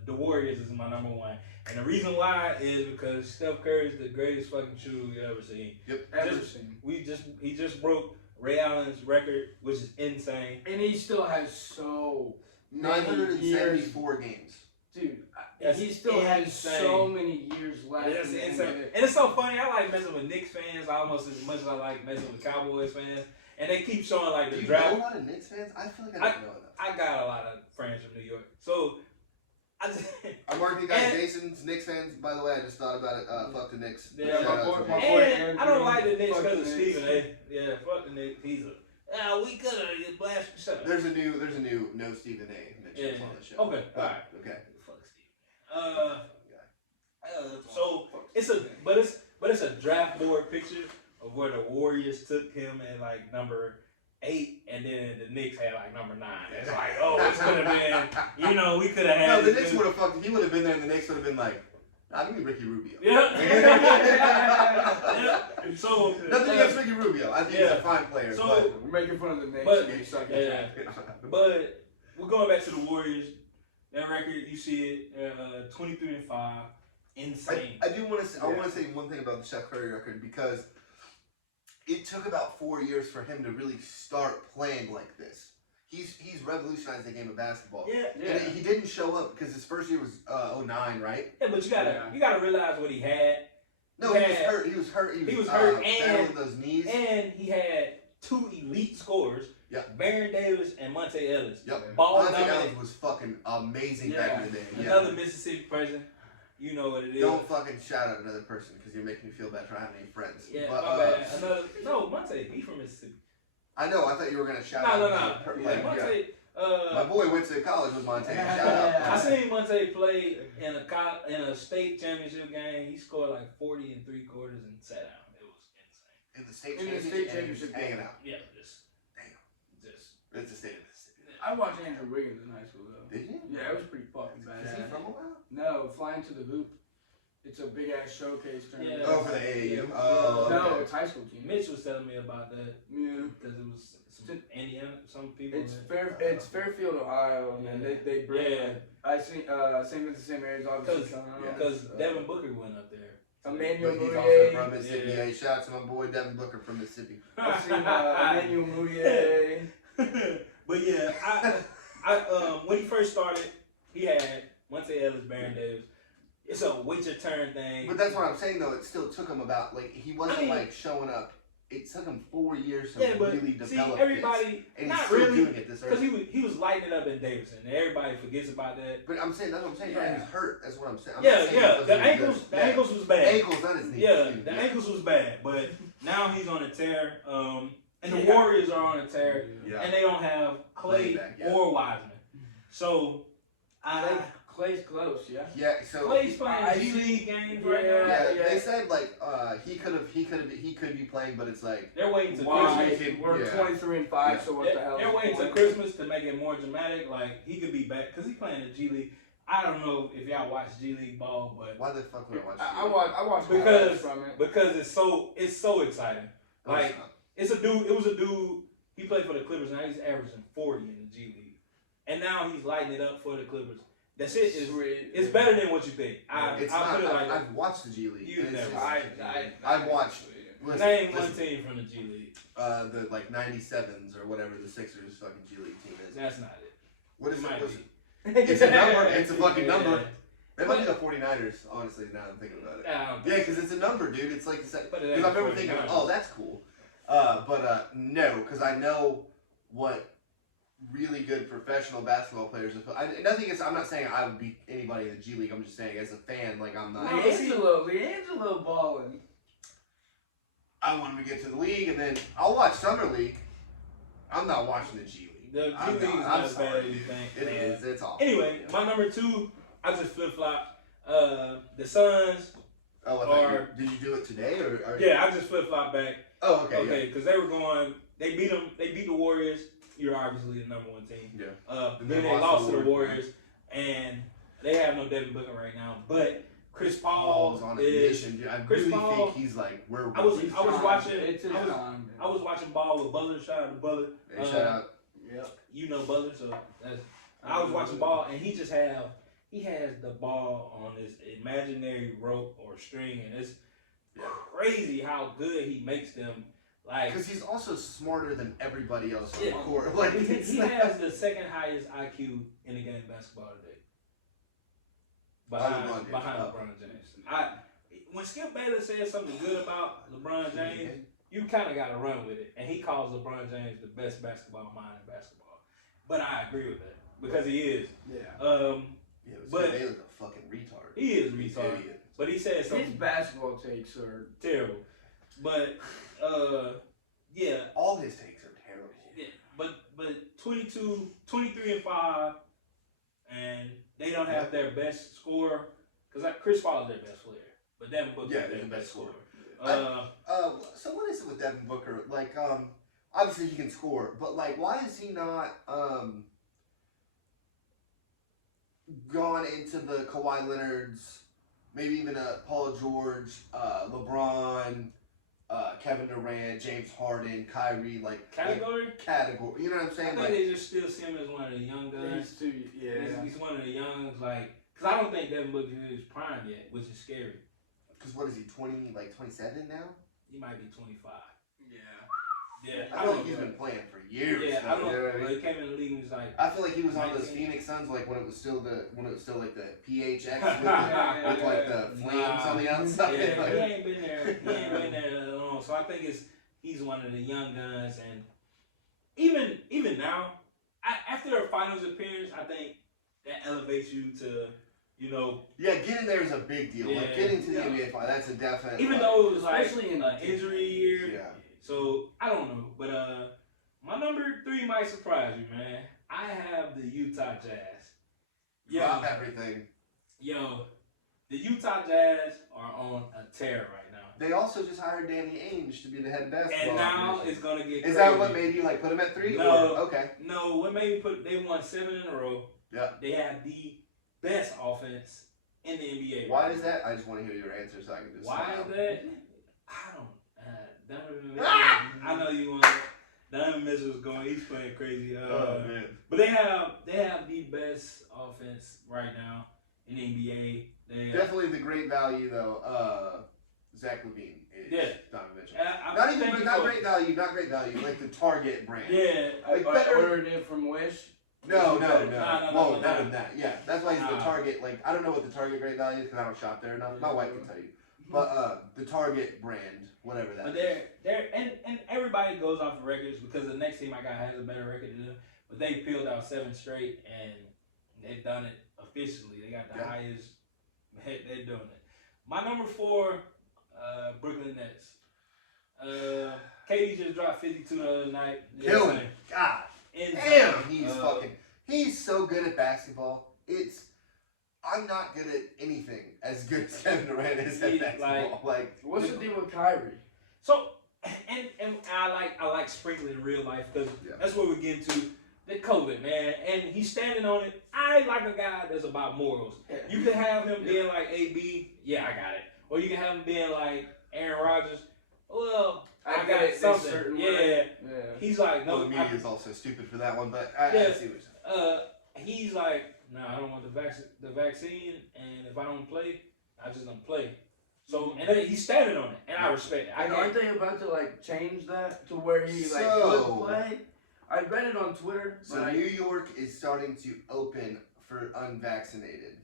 the Warriors as my number 1. And the reason why is because Steph Curry is the greatest fucking shooter we've ever seen. Yep, ever seen. He just broke Ray Allen's record, which is insane. And he still has so many 974 games. Dude, That's he still has insane. so many years left. That's insane. And it's so funny. I like messing with Knicks fans almost as much as I like messing with Cowboys fans. And they keep showing like the draft. Do you know a lot of Knicks fans? I feel like I don't know enough. I got a lot of friends from New York. So, our marketing guy Jason's Knicks fans, by the way, I just thought about it. Fuck the Knicks. Yeah, my boy and I don't like the Knicks because of Stephen A. Yeah, fuck the Knicks. He's we could have blasted. Shut up. There's a new no Stephen A. mentions on the show. Okay, alright. Okay. Fuck Stephen. So it's a draft board picture of where the Warriors took him at like number 8, and then the Knicks had like number 9. It's like, it could have been, we could have had. No, the Knicks would have fucked. He would have been there, and the Knicks would have been like, give me Ricky Rubio. Yeah. So nothing against Ricky Rubio. I think he's a fine player. So but we're making fun of the Knicks. But we're going back to the Warriors. That record, you see it, 23-5, insane. I do want to say. I want to say one thing about the Steph Curry record because it took about 4 years for him to really start playing like this. He's revolutionized the game of basketball. Yeah. And he didn't show up because his first year was 09, right? Yeah, but you gotta realize what he had. No, he was hurt. He was hurt. He was hurt and those knees. And he had 2 elite scorers. Yeah. Baron Davis and Monte Ellis. Yep. Monte Ellis was fucking amazing back in the day. Another Mississippi person. You know what it is. Don't fucking shout out another person because you're making me feel bad for having any friends. Yeah, but, my bad. Monte, he from Mississippi. I know. I thought you were gonna shout out. No. Monte. My boy went to college with Monte. Shout out. I seen Monte play in a state championship game. He scored like 40 in 3 quarters and sat down. It was insane. In the state championship, hanging out. Yeah, It's the state of Mississippi. I watched Andrew Wiggins in high school though. Did you? Yeah, it was pretty fucking bad. Is he from a while? No, Flying to the Hoop It's a big ass showcase tournament. Yeah. Oh, for the AAU. Yeah. Oh, No, okay. it's high school team. Mitch was telling me about that Yeah. because it was some Indiana, some people. It's Fairfield, Ohio, and then they bring. Yeah. I see. St. Vincent St. Mary's obviously coming out. Because Devin Booker went up there. Emmanuel But he's Mudiay. also from Mississippi. Yeah. Shout out to my boy Devin Booker from Mississippi. I've seen Emmanuel Mudiay. But yeah, I when he first started, he had Monte Ellis, Baron Davis. It's a wait your turn thing. But that's what I'm saying though. It still took him about he wasn't like showing up. It took him 4 years to really develop. See, everybody, and he's not still really, doing it this because early. he was lighting it up in Davidson, and everybody forgets about that. But I'm saying that's what I'm saying. Yeah. He was hurt. That's what I'm saying. I'm Yeah, not saying he yeah. wasn't The really ankles, good. the Yeah. ankles was bad. Ankles, not his knees. Yeah, the ankles was bad, but now he's on a tear. And the Warriors are on a tear, Yeah. and they don't have Clay back, yeah. or Wiseman. So, Clay's close, yeah. Yeah. So Clay's playing G League games right now. Yeah, they said he could be playing, but it's like They're waiting to Why? Christmas. We're 23-5, so what the hell? They're waiting to Christmas to make it more dramatic. Like he could be back because he's playing the G League. I don't know if y'all watch G League ball, but why the fuck would I watch? I watched because from it. because it's so exciting. Like it was a dude. He played for the Clippers and now he's averaging 40 in the G League, and now he's lighting it up for the Clippers. That shit is it's better than what you think. I've watched the G League. You've never. I've watched. Name one team from the G League. The 97s or whatever the Sixers fucking G League team is. That's not it. What is Might it? be. It's a number. It's a fucking number. Yeah. They might be the 49ers, honestly, now I'm thinking about it. Yeah, because it's a number, dude. It's like the second. But it Because ain't I remember thinking, 49ers. oh, that's cool. No, because I know what really good professional basketball players are. Nothing is. I'm not saying I would beat anybody in the G League. I'm just saying as a fan, like I'm not. Leangelo balling. I want him to get to the league, and then I'll watch Summer League. I'm not watching the G League. The G I'm League is not. not I'm as bad sorry. as you think. It is. It's awful. Anyway, my number 2, I just flip flop. The Suns. Oh, I thought did you do it today or? Yeah, I just flip flop back. Oh, okay. Okay, because they were going. They beat them. They beat the Warriors. You're obviously the number 1 team. Yeah. Then they lost to the Warriors, and they have no Devin Booker right now. But Chris Paul on a is. mission. Dude. I Chris really Paul- think he's like where. I was watching. It's his time. I was watching ball with Butler. Shout out to Butler. Hey, shout out. Yep. You know Butler, so that's. I was watching ball, and he has the ball on this imaginary rope or string, and it's crazy how good he makes them. Like, Because he's also smarter than everybody else on Yeah. the court. Like he has the second highest IQ in the game of basketball today. Behind LeBron James. When Skip Bayless says something good about LeBron James, you kind of got to run with it. And he calls LeBron James the best basketball mind in basketball. But I agree with that because he is. Yeah. But Baylor's a fucking retard. He is a retard. Idiot. But he said His something basketball takes are terrible. But yeah. All his takes are terrible. Yeah, but 23-5, and they don't have their best scorer because Chris Paul is their best player, but Devin Booker is their best scorer. So what is it with Devin Booker? Like, obviously he can score, but like, why is he not gone into the Kawhi Leonard's, maybe even Paul George, LeBron, Kevin Durant, James Harden, Kyrie, like category? You know what I'm I saying? think they just still see him as one of the young guns. He's one of the young, like, because I don't think Devin Booker is prime yet, which is scary. Because what is he, 27 now? He might be 25. yeah. Yeah, I feel like he's been playing for years. Yeah, though, I don't you know what I know. mean? He came in the league and was like, I feel like he was on those 19. Phoenix Suns, like when it was still like the PHX with like the flames on the outside. Yeah, Like, he ain't been there. He ain't been there that long. So I think he's one of the young guns, and even now, after a finals appearance, I think that elevates you to, you know. yeah, getting there is a big deal. Like Yeah. getting to the NBA final, that's a definite. Even like, though it was like Especially in an injury year. yeah. So I don't know, but my number 3 might surprise you, man. I have the Utah Jazz. Drop everything. Yo, the Utah Jazz are on a tear right now. They also just hired Danny Ainge to be the head basketball. And now operations. it's gonna get Is crazy. that what made you like put them at 3? No. Or, okay. No, what made me they won 7 in a row. Yeah. They have the best offense in the NBA. Why is that? I just want to hear your answer so I can just. Why smile. is that? I don't. Donovan Mitchell, I know you want. Donovan Mitchell's going. He's playing crazy. Oh man. But they have the best offense right now in the NBA. Definitely the great value though. Zach LaVine is Donovan Mitchell. Not great value. Like the Target brand. Yeah. Like I ordered it from Wish. No. No. None of that. Yeah, that's why he's the Target. Like I don't know what the Target great value is because I don't shop there enough. My wife can tell you. But the Target brand, whatever that. But is. they're and everybody goes off of records because the next team I got has a better record than them. But they peeled out 7 straight and they've done it officially. They got the highest. They're doing it. My number 4, Brooklyn Nets. KD just dropped 52 the other night. Killing. God. Damn. He's so good at basketball. I'm not good at anything as good as Kevin Durant is at basketball. What's the deal with Kyrie? So, and I like sprinkling in real life because that's what we're getting to. The COVID, man, and he's standing on it. I like a guy that's about morals. You can have him being like AB, I got it. Or you can have him being like Aaron Rodgers. Well, I got it something. Yeah. He's like, no. Well, the media is also stupid for that one, but I see what you're saying. He's like, no, I don't want the vaccine, and if I don't play, I just don't play. So, and then he's standing on it, and I respect it. Aren't they about to change that to where he could play? I read it on Twitter. So New York is starting to open for unvaccinated.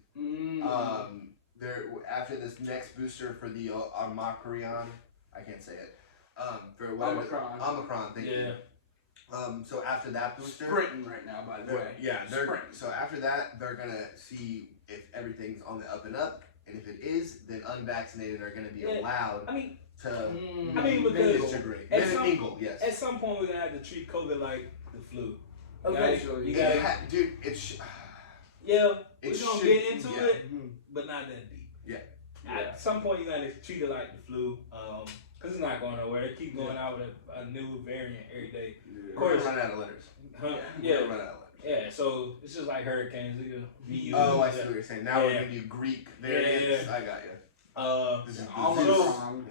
They're after this next booster for the Omicron. I can't say it. For Omicron. Thank you. So after that booster, sprinting right now, by the way. Yeah, so after that, they're gonna see if everything's on the up and up, and if it is, then unvaccinated are gonna be allowed. To because mingle, yes. At some point, we're gonna have to treat COVID like the flu. Eventually, dude, it's we're gonna get into it, but not that deep. Yeah. At some point, you're gonna treat it like the flu, because it's not going nowhere. They keep going out with a new variant every day. Of course, we're running out of letters. We're running out of letters. Yeah, so it's just like hurricanes. Oh, I see what you're saying. Now we're gonna do Greek variants. I got you. This is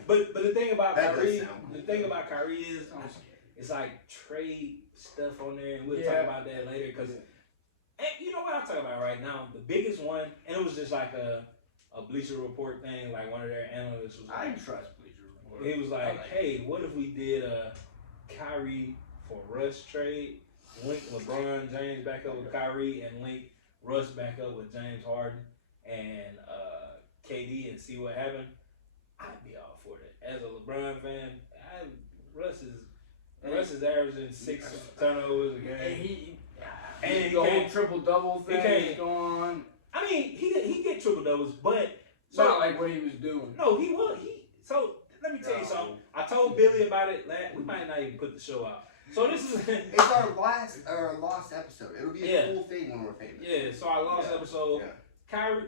but the thing about Kyrie, is it's like trade stuff on there, and we'll talk about that later. Because you know what I'm talking about right now, the biggest one, and it was just like a Bleacher Report thing. Like one of their analysts was like, I trust Bleacher Report. He was like, hey, what if we did a Kyrie for Russ trade, link LeBron James back up with Kyrie, and link Russ back up with James Harden and KD and see what happened? I'd be all for that. As a LeBron fan, Russ is averaging 6 turnovers a game. And the whole triple-double thing is going on. I mean, he get triple-doubles, but not like what he was doing. No, he was. So let me tell you something. I told Billy about it. We might not even put the show out. So this is it's our lost episode. It'll be a full thing when we're famous. Yeah. So our lost episode. Yeah. Kyrie,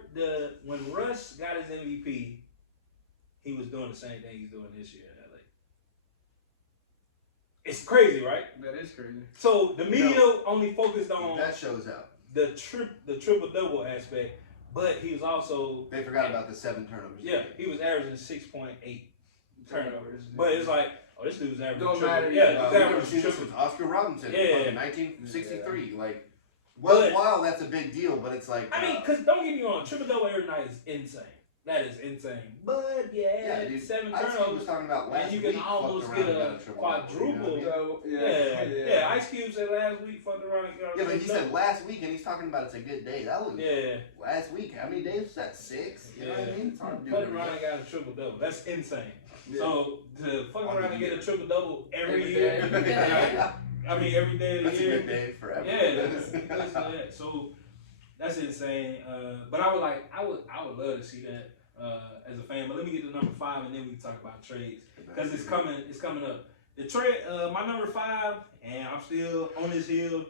when Russ got his MVP, he was doing the same thing he's doing this year in LA. It's crazy, right? That is crazy. So the media only focused on that shows out the triple double aspect, but he was also they forgot about the 7 turnovers. Yeah, he was averaging 6.8 turnovers. But it's like, this dude's averaging don't matter. He's averaging triple. Oscar Robinson, 1963, while that's a big deal, but it's like... I mean, because don't get me wrong, triple-double every night is insane. That is insane. But, dude, 7 turnovers. Was talking about last and you can almost get a quadruple. Ice Cube said last week, fucked around and got a but he said last week, and he's talking about it's a good day. That was last week. How many days was that? 6? You know what I mean? It's hard to do. Fucked around and got a triple-double. That's insane. Yeah. So, to fuck around and get a triple-double every year. I mean, every day of the year. That's a good day forever. Yeah, so that's insane. But I would love to see that as a fan. But let me get to number 5, and then we can talk about trades because it's coming up. The trade, my number 5, and I'm still on this hill.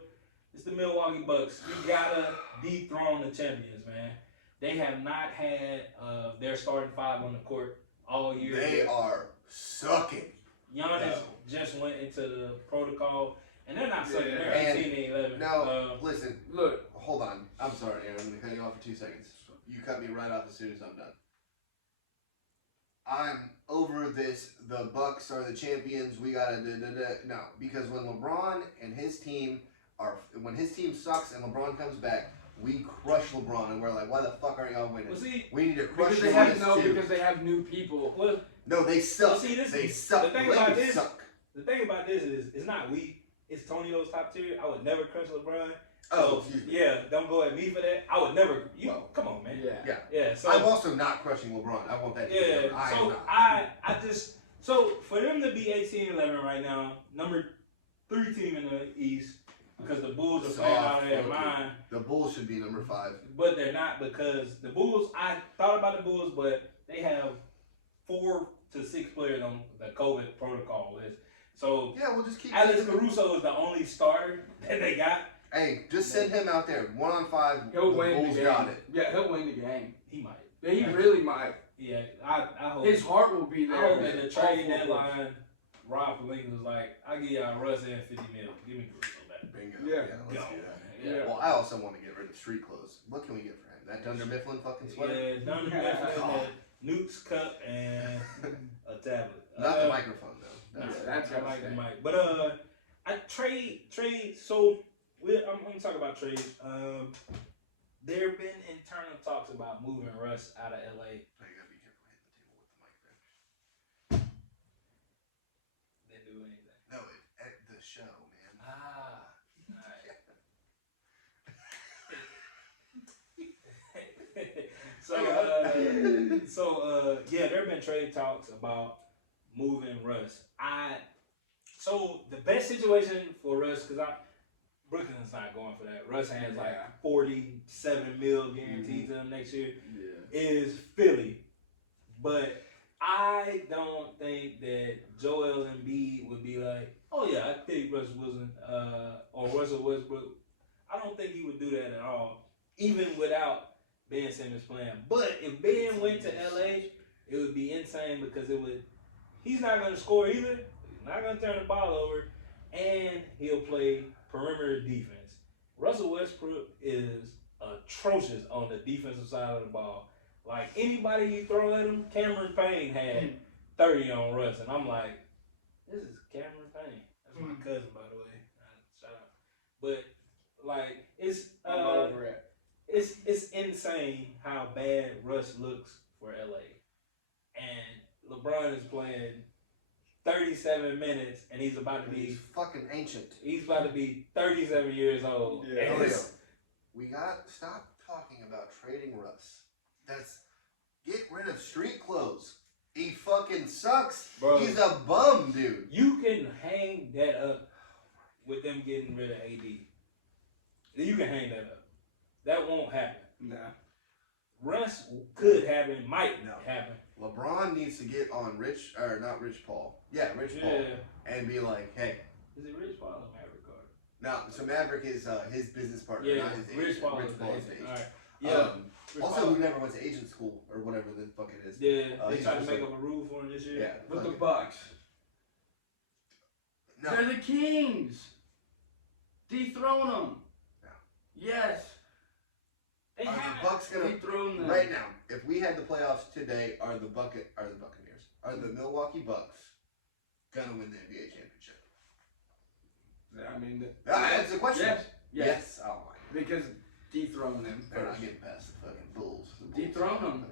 It's the Milwaukee Bucks. You gotta dethrone the champions, man. They have not had their starting 5 on the court all year. They are sucking. Giannis just went into the protocol, and they're not sucking. They're 18 and 11. Now, listen. Look, hold on. I'm sorry, Aaron. I'm going to cut you off for 2 seconds. You cut me right off as soon as I'm done. I'm over this. The Bucks are the champions. We gotta no, because when LeBron and his team when his team sucks and LeBron comes back, we crush LeBron and we're like, why the fuck aren't y'all winning? Well, see, we need to crush because they have new people. Well, no, they suck. Well, see, they suck. The thing about this, suck. The thing about this is, it's not weak. It's Tonio's top tier. I would never crush LeBron. Oh, excuse me. Yeah, don't go at me for that. I would never. Come on, man. Yeah. So I'm also not crushing LeBron. I want that. So for them to be 18-11 right now, number 3 team in the East, because the Bulls are playing out of their mind. The Bulls should be number 5, but they're not, because the Bulls. I thought about the Bulls, but they have 4 to 6 players on the COVID protocol list. So yeah, we'll just keep. Alex Caruso is the only starter that they got. Hey, just send him out there 1-on-5. He'll win the Bulls the game. got it. Yeah, he'll win the game. He might. Yeah, he really might. Yeah, I hope. His heart will be there. I hope that the trade deadline, Rob Pelinka was like, "I'll give y'all Russ and $50 million. Give me Caruso back." Bingo. Yeah. Let's do that. Yeah. Well, I also want to get rid of street clothes. What can we get for him? That Dunder Mifflin fucking sweater? Yeah, Dunder Mifflin, Newt's cup, and a tablet. Not the microphone though. That's I like the mic. But I trade. So I'm gonna talk about trades. There have been internal talks about moving Russ out of LA. Oh, you gotta be careful hitting the table with the mic there. Didn't do anything. No, at the show, man. Alright. Yeah, there have been trade talks about moving Russ. So the best situation for Russ, because Brooklyn's not going for that. Russ has like $47 million guaranteed to him next year. Yeah. Is Philly, but I don't think that Joel Embiid would be like, oh yeah, I think Russell Wilson or Russell Westbrook. I don't think he would do that at all, even without Ben Simmons playing. But if Ben went to LA, it would be insane, because he's not going to score either. He's not going to turn the ball over, and he'll play perimeter defense. Russell Westbrook is atrocious on the defensive side of the ball. Like, anybody you throw at him, Cameron Payne had 30 on Russ, and I'm like, this is Cameron Payne. That's my cousin, by the way. Shout out. But like, it's insane how bad Russ looks for LA, and LeBron is playing 37 minutes, and he's about to be fucking ancient. He's about to be 37 years old. Yeah. We got stop talking about trading Russ. Get rid of street clothes. He fucking sucks. Bro, he's a bum, dude. You can hang that up with them getting rid of AD. You can hang that up. That won't happen. Nah. Russ could happen, might happen. LeBron needs to get on Rich Paul, and be like, hey. Is it Rich Paul or Maverick Carter? No, so Maverick is his business partner, not his agent. Rich Paul is agent. All right. Yeah. Also, who never went to agent school or whatever the fuck it is. Yeah, they tried to make up a rule for him this year. Yeah, but the Bucks. No. They're the Kings. Dethrone them. No. Yes. Are the Bucks gonna dethrone them right now? If we had the playoffs today, are the Milwaukee Bucks gonna win the NBA championship? I mean, that's the question. Yes. Oh my. Because dethrone them They're not first. getting past the fucking Bulls. Dethrone them.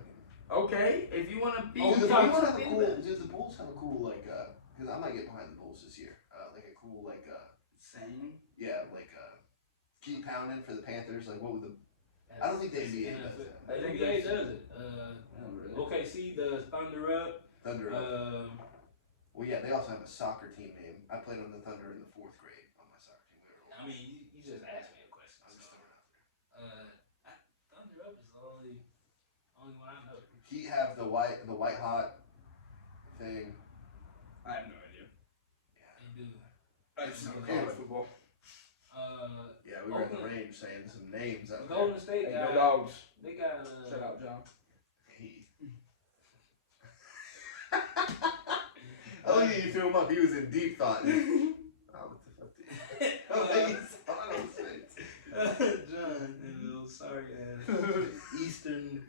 Okay, if you want to be. Do the Bulls have a cool like? Because I might get behind the Bulls this year. Like a cool like. Saying. Yeah, like keep pounding for the Panthers. Like what would the? I don't think the NBA does that. The NBA does it. Really. OKC does Thunder Up. Thunder Up. Well, yeah, they also have a soccer team name. I played on the Thunder in the 4th grade on my soccer team. I mean, you just asked me a question. I'm just throwing it out there. Thunder Up is the only one I know. He have the white hot thing. I have no idea. Yeah, they do. I just know college football. Yeah, we were in the range saying some names out there. Golden State Hey, got no dogs. They got Shut out, John. Hey. Oh yeah, you threw him up. He was in deep thought. Oh, what the fuck did you? Oh, he saw those things. John, sorry ass. Eastern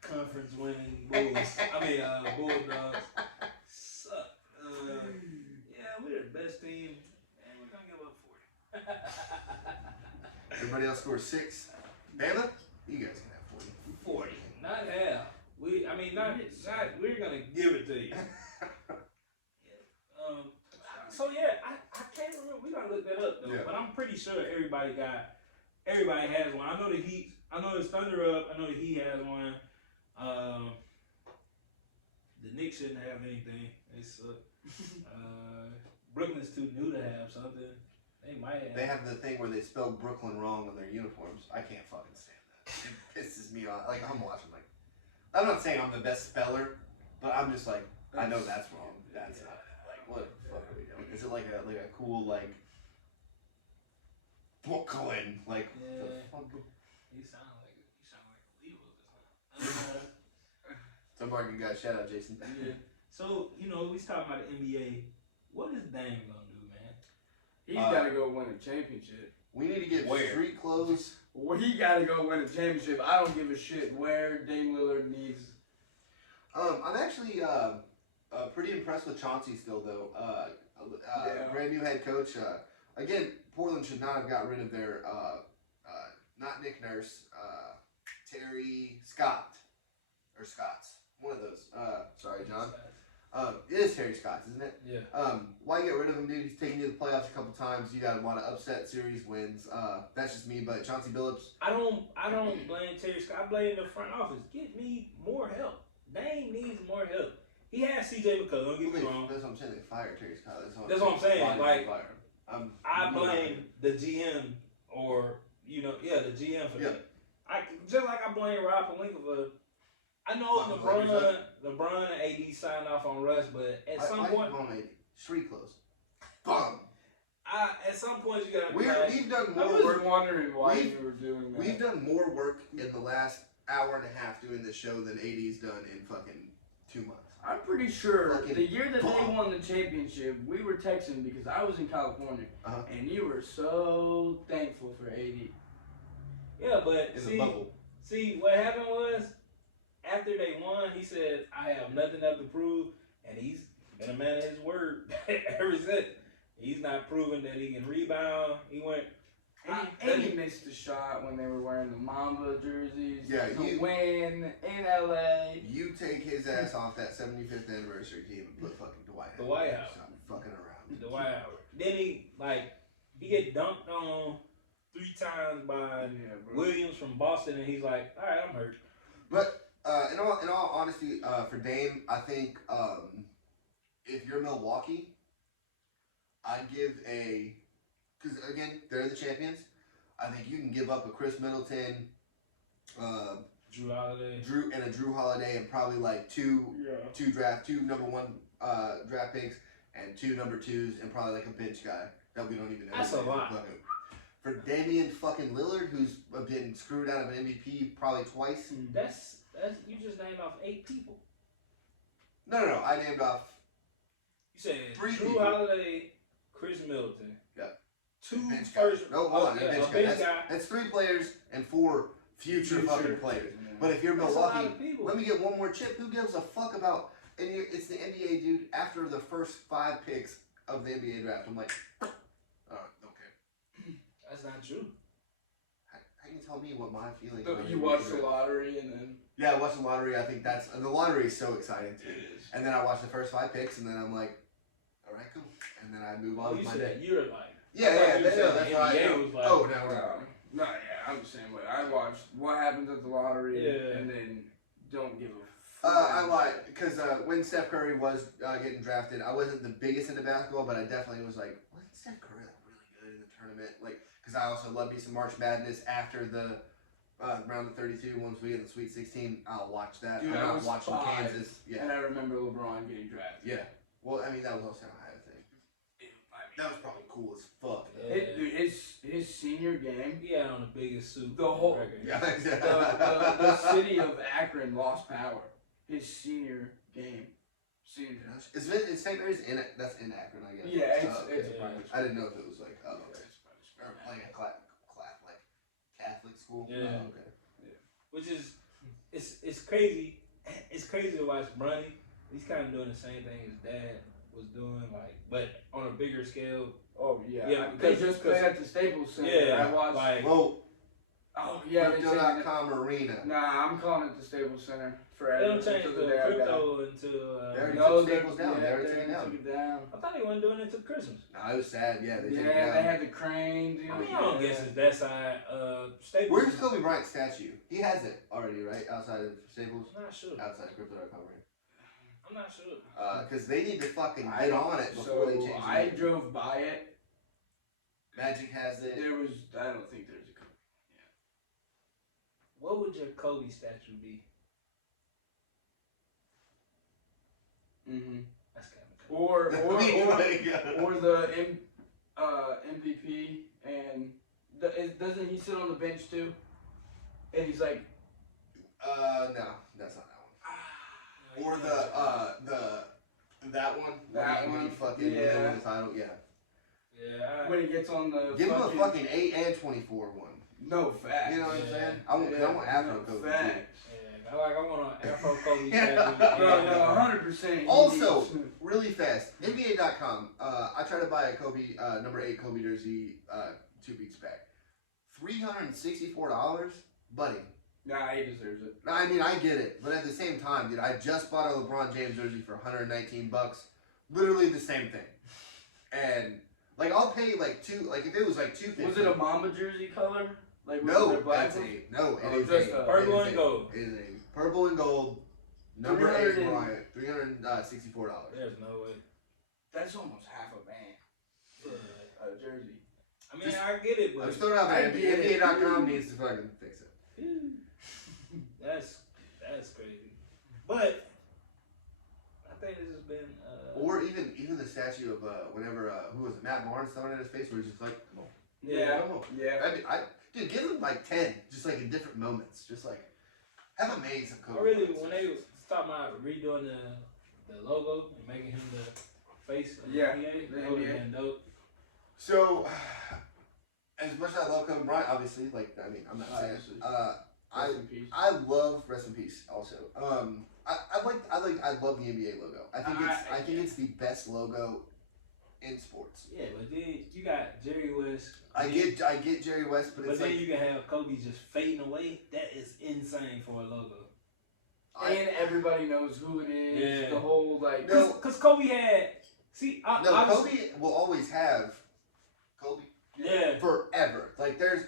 Conference winning Bulls. Bulldogs. Suck. Yeah, we're the best team, and we're gonna give up 40. Everybody else scores 6. Bama, you guys can have 40. 40, not half. We're gonna give it to you. I can't remember. We gotta look that up though. Yeah. But I'm pretty sure everybody has one. I know the Heat. I know it's Thunder up. I know the Heat has one. The Knicks shouldn't have anything. They suck. Brooklyn's too new to have something. They might have. They have the thing where they spell Brooklyn wrong on their uniforms. I can't fucking stand that. It pisses me off. Like, I'm watching, like, I'm not saying I'm the best speller, but I'm just like, I know that's wrong. That's not. Like, what the fuck are we doing? Is it like a cool, like, Brooklyn? Like, Yeah. the fuck? You sound like a Leo. Some market guy, shout out Jason. Yeah. So, we talking about the NBA. What is Dame gonna do, man? He's gotta go win a championship. We need to get Where? street clothes. Well, he gotta go win a championship. I don't give a shit where Dame Lillard needs. I'm actually pretty impressed with Chauncey still, though. Brand new head coach. Again, Portland should not have got rid of their not Nick Nurse, Terry Scott or Scott's. One of those. Sorry, John. It is Terry Scott's, isn't it? Yeah. Why get rid of him, dude? He's taken you to the playoffs a couple times. You got a lot of upset series wins. That's just me, but Chauncey Billups. I don't blame Terry Scott. I blame the front office. Get me more help. Dame needs more help. He has CJ McCollum. Don't get me wrong. That's what I'm saying. They fired Terry Scott. That's what I'm saying. Fire him. I blame the GM or the GM for Yeah. that. Just like I blame Rob Pelinka for. I know LeBron and AD signed off on Russ, but at some point, street clothes. Bum. At some point you gotta. We've done I more was work. wondering why you were doing that. We've done more work in the last hour and a half doing this show than AD's done in fucking 2 months. I'm pretty sure Fucking the year that they bomb. won the championship, we were texting because I was in California, and you were so thankful for AD. Yeah, but In the bubble. see what happened was after they won, he said, "I have nothing left to prove," and he's been a man of his word ever since. He's not proving that he can rebound. He went. And he missed the shot when they were wearing the Mamba jerseys to you- win in LA. You take his ass off that 75th anniversary team and put fucking Dwight Howard. Stop fucking around. Dwight Howard. Then he get dunked on 3 times by Williams from Boston, and he's like, "All right, I'm hurt." But in all honesty, for Dame, I think if you're Milwaukee, I'd give because again they're the champions. I think you can give up a Chris Middleton, Drew Holiday, Drew Holiday, and probably like two number 1 draft picks and 2 number 2s, and probably like a bench guy that we don't even know. That's a lot. For Damian fucking Lillard, who's been screwed out of an MVP probably twice. That's you just named off 8 people. No. I named off. You said 3 Drew people. Holiday, Chris Middleton. Yeah. 2 bench guy. first. No, one. A bench guy. That's 3 players and 4 future fucking players. Yeah. But if you're That's a lot Milwaukee, of people. let me get one more chip. Who gives a fuck about? And it's the NBA, dude. After the first 5 picks of the NBA draft, I'm like, don't care. That's not true. How can you tell me what my feelings So are? you watched the lottery and then. Yeah, I watched the lottery. I think the lottery is so exciting too. It is. And then I watched the first 5 picks, and then I'm like, all right, cool. And then I move on Oh, with you my said day. you're like. Yeah, I thought you that's said right. the NBA was like. Oh, no. No, yeah, I'm the same way. I watched what happens at the lottery and then don't give a fuck. I lied, because when Steph Curry was getting drafted, I wasn't the biggest into basketball, but I definitely was like, wasn't Steph Curry like really good in the tournament? Like, because I also love me some March Madness after the round of 32. Once we get in the Sweet 16, I'll watch that. Dude, I'm I not was watching 5, Kansas. Yeah. And I remember LeBron getting drafted. Yeah. Well, I mean, that was also an Ohio thing. That was probably cool as fuck. Dude, his senior game, He had on the biggest suit. The whole- on record. Yeah. the city of Akron lost power. His senior game. It's St. Mary's in it. That's in Akron, I guess. Yeah, it's Okay. a private school. I didn't know if it was like Yeah, okay. it's a private school. Or like a like Catholic school. Yeah. Oh, okay. Which is it's crazy. It's crazy to watch Bronny. He's kind of doing the same thing his dad was doing, like, but on a bigger scale. Oh yeah, Yeah, they just played at the Staples Center. Yeah, I watched. like, Well, Oh yeah, they changed it. Crypto.com arena. Nah, I'm calling it the Staples Center they forever. don't change until the day I die. crypto until. They already No, took they're- Staples down. yeah, They already they took it down. took it down. I thought they weren't doing it until Christmas. Nah, it was sad. Yeah, they took it Yeah, down. they had the crane. Dude. I mean, I don't guess it's that side. Staples. Where's Kobe Bryant's statue? He has it already, right? Outside of Staples? I'm not sure. Outside of Crypto.com, right? I'm not sure. Because they need to fucking get on it before they change it. I drove by it. Magic has it. There was. I don't think there's a. What would your Kobe statue be? Mm-hmm. That's kind of cool. Or the MVP and doesn't he sit on the bench too? And he's like, no, that's not that one. Or that one. When he fucking won the title, yeah. Yeah. when he gets on the Give him a fucking 8 and 24 one. no facts. You know what I'm Yeah. saying? I want Afro Kobe too. Facts. Yeah, I want an Afro Kobe Yeah. statue. Bro, no, 100%. Also, really fast, NBA.com. I tried to buy a Kobe number 8 Kobe jersey 2 weeks back. $364, buddy. Nah, he deserves it. I mean, I get it, but at the same time, dude, I just bought a LeBron James jersey for $119. Literally the same thing, and like I'll pay like if it was like $250. Was it a Mamba jersey color? Like was No, it black that's one? it is just a a purple and gold. It is a purple and gold. Number 8 $300 Bryant, $364. There's no way. That's almost half a band for a jersey. I mean, I get it, but I'm still not there. I get it. NBA.com needs to fucking fix it. that's crazy. But I think this has been. Or even the statue of whenever who was it, Matt Barnes throwing it in his face, where he's just like, come on. Yeah, Come on. yeah. Dude, give him like 10, just like in different moments, just like have amazing Kobe. I really, moments. when they was talking about redoing the logo and making him the face of Yeah, the NBA, the that would have NBA. been dope. So, as much as I love Kobe Bryant, obviously, like I mean, I'm not saying, Obviously. I Rest in peace. I love rest in peace. Also, I love the NBA logo. I think it's the best logo in sports. Yeah, but then you got Jerry West. I get Jerry West, but But it's then like you can have Kobe just fading away. That is insane for a logo. And everybody knows who it is. Yeah. The whole like. No. Cause Kobe had Kobe will always have Kobe Yeah. forever. Like there's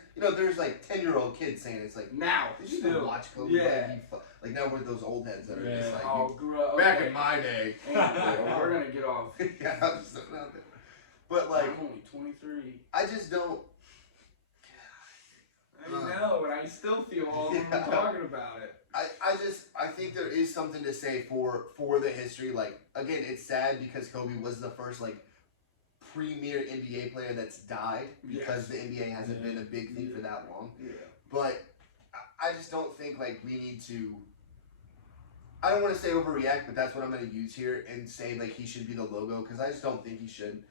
like 10-year-old kids saying it's like, Now, did you still. even watch Kobe? Yeah. Like now we're those old heads that are just Yeah. like, Oh, grow. back in my day. Anyway, we're gonna get off. Yeah, I'm just throwing it out there. But like, I'm only 23. I just don't. I know, and I still feel all of them Yeah. talking about it. I think there is something to say for the history. Like again, it's sad because Kobe was the first like premier NBA player that's died because the NBA hasn't been a big thing for that long. Yeah. But I just don't think like we need to. I don't want to say overreact, but that's what I'm going to use here and say like he should be the logo because I just don't think he should.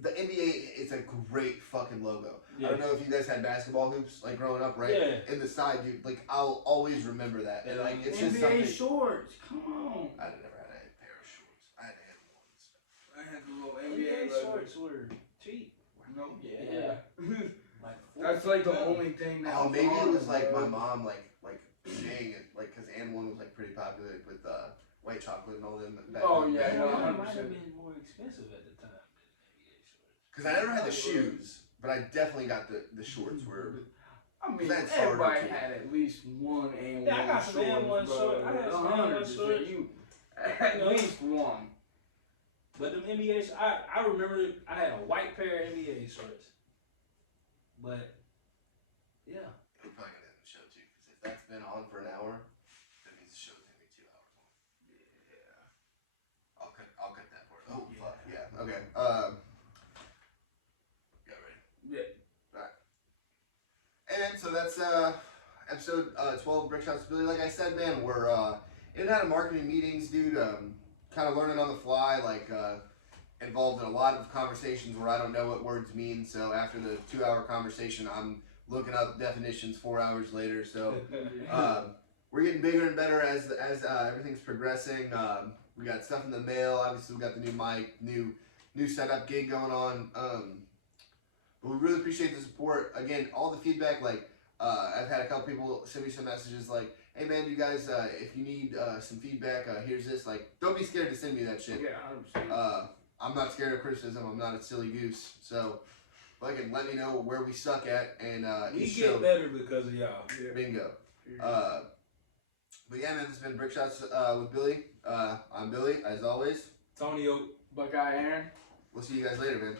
The NBA is a great fucking logo. Yeah. I don't know if you guys had basketball hoops like growing up, right? Yeah. In the side, dude. Like I'll always remember that, and like it's just NBA something. shorts, come on. I never had a pair of shorts. I had ones. I had the little NBA NBA logo. shorts were cheap. No, Yeah. Like That's like the only thing that. Oh, maybe it on was like bro. my mom like saying it like because and one was like pretty popular with white chocolate and all them. Oh, yeah, It no, might have 100%. been more expensive at the time than NBA shorts. Because I never had the shoes, but I definitely got the shorts were. I mean, That's everybody harder, too. had at least one A1 Yeah, I got some shorts, A1 bro. shorts. I had some A1 100%. shorts. You at least one. But them NBA, I remember I had a white pair of NBA shorts. But yeah, We're probably gonna end the show too, because if that's been on for an hour, that means the show's gonna be 2 hours long. Yeah. I'll cut that part. Oh Yeah. fuck yeah. Okay. Got ready. Yeah. And so that's episode 12 Brick Shots Billy. Like I said, man, we're in and out of marketing meetings, dude. Kind of learning on the fly, like involved in a lot of conversations where I don't know what words mean. So after the 2-hour conversation, I'm looking up definitions 4 hours later. So we're getting bigger and better as everything's progressing. We got stuff in the mail. Obviously, we got the new mic, new setup gig going on. But we really appreciate the support. Again, all the feedback. Like I've had a couple people send me some messages like, "Hey man, you guys, if you need some feedback, here's this." Like, don't be scared to send me that shit. Yeah, 100%. I'm not scared of criticism. I'm not a silly goose. So, fucking let me know where we suck at, and We each get show, better because of y'all. Yeah. bingo. But yeah, man, this has been Brick Shots with Billy. I'm Billy, as always. Tonyo. Buckeye Aaron. We'll see you guys later, man.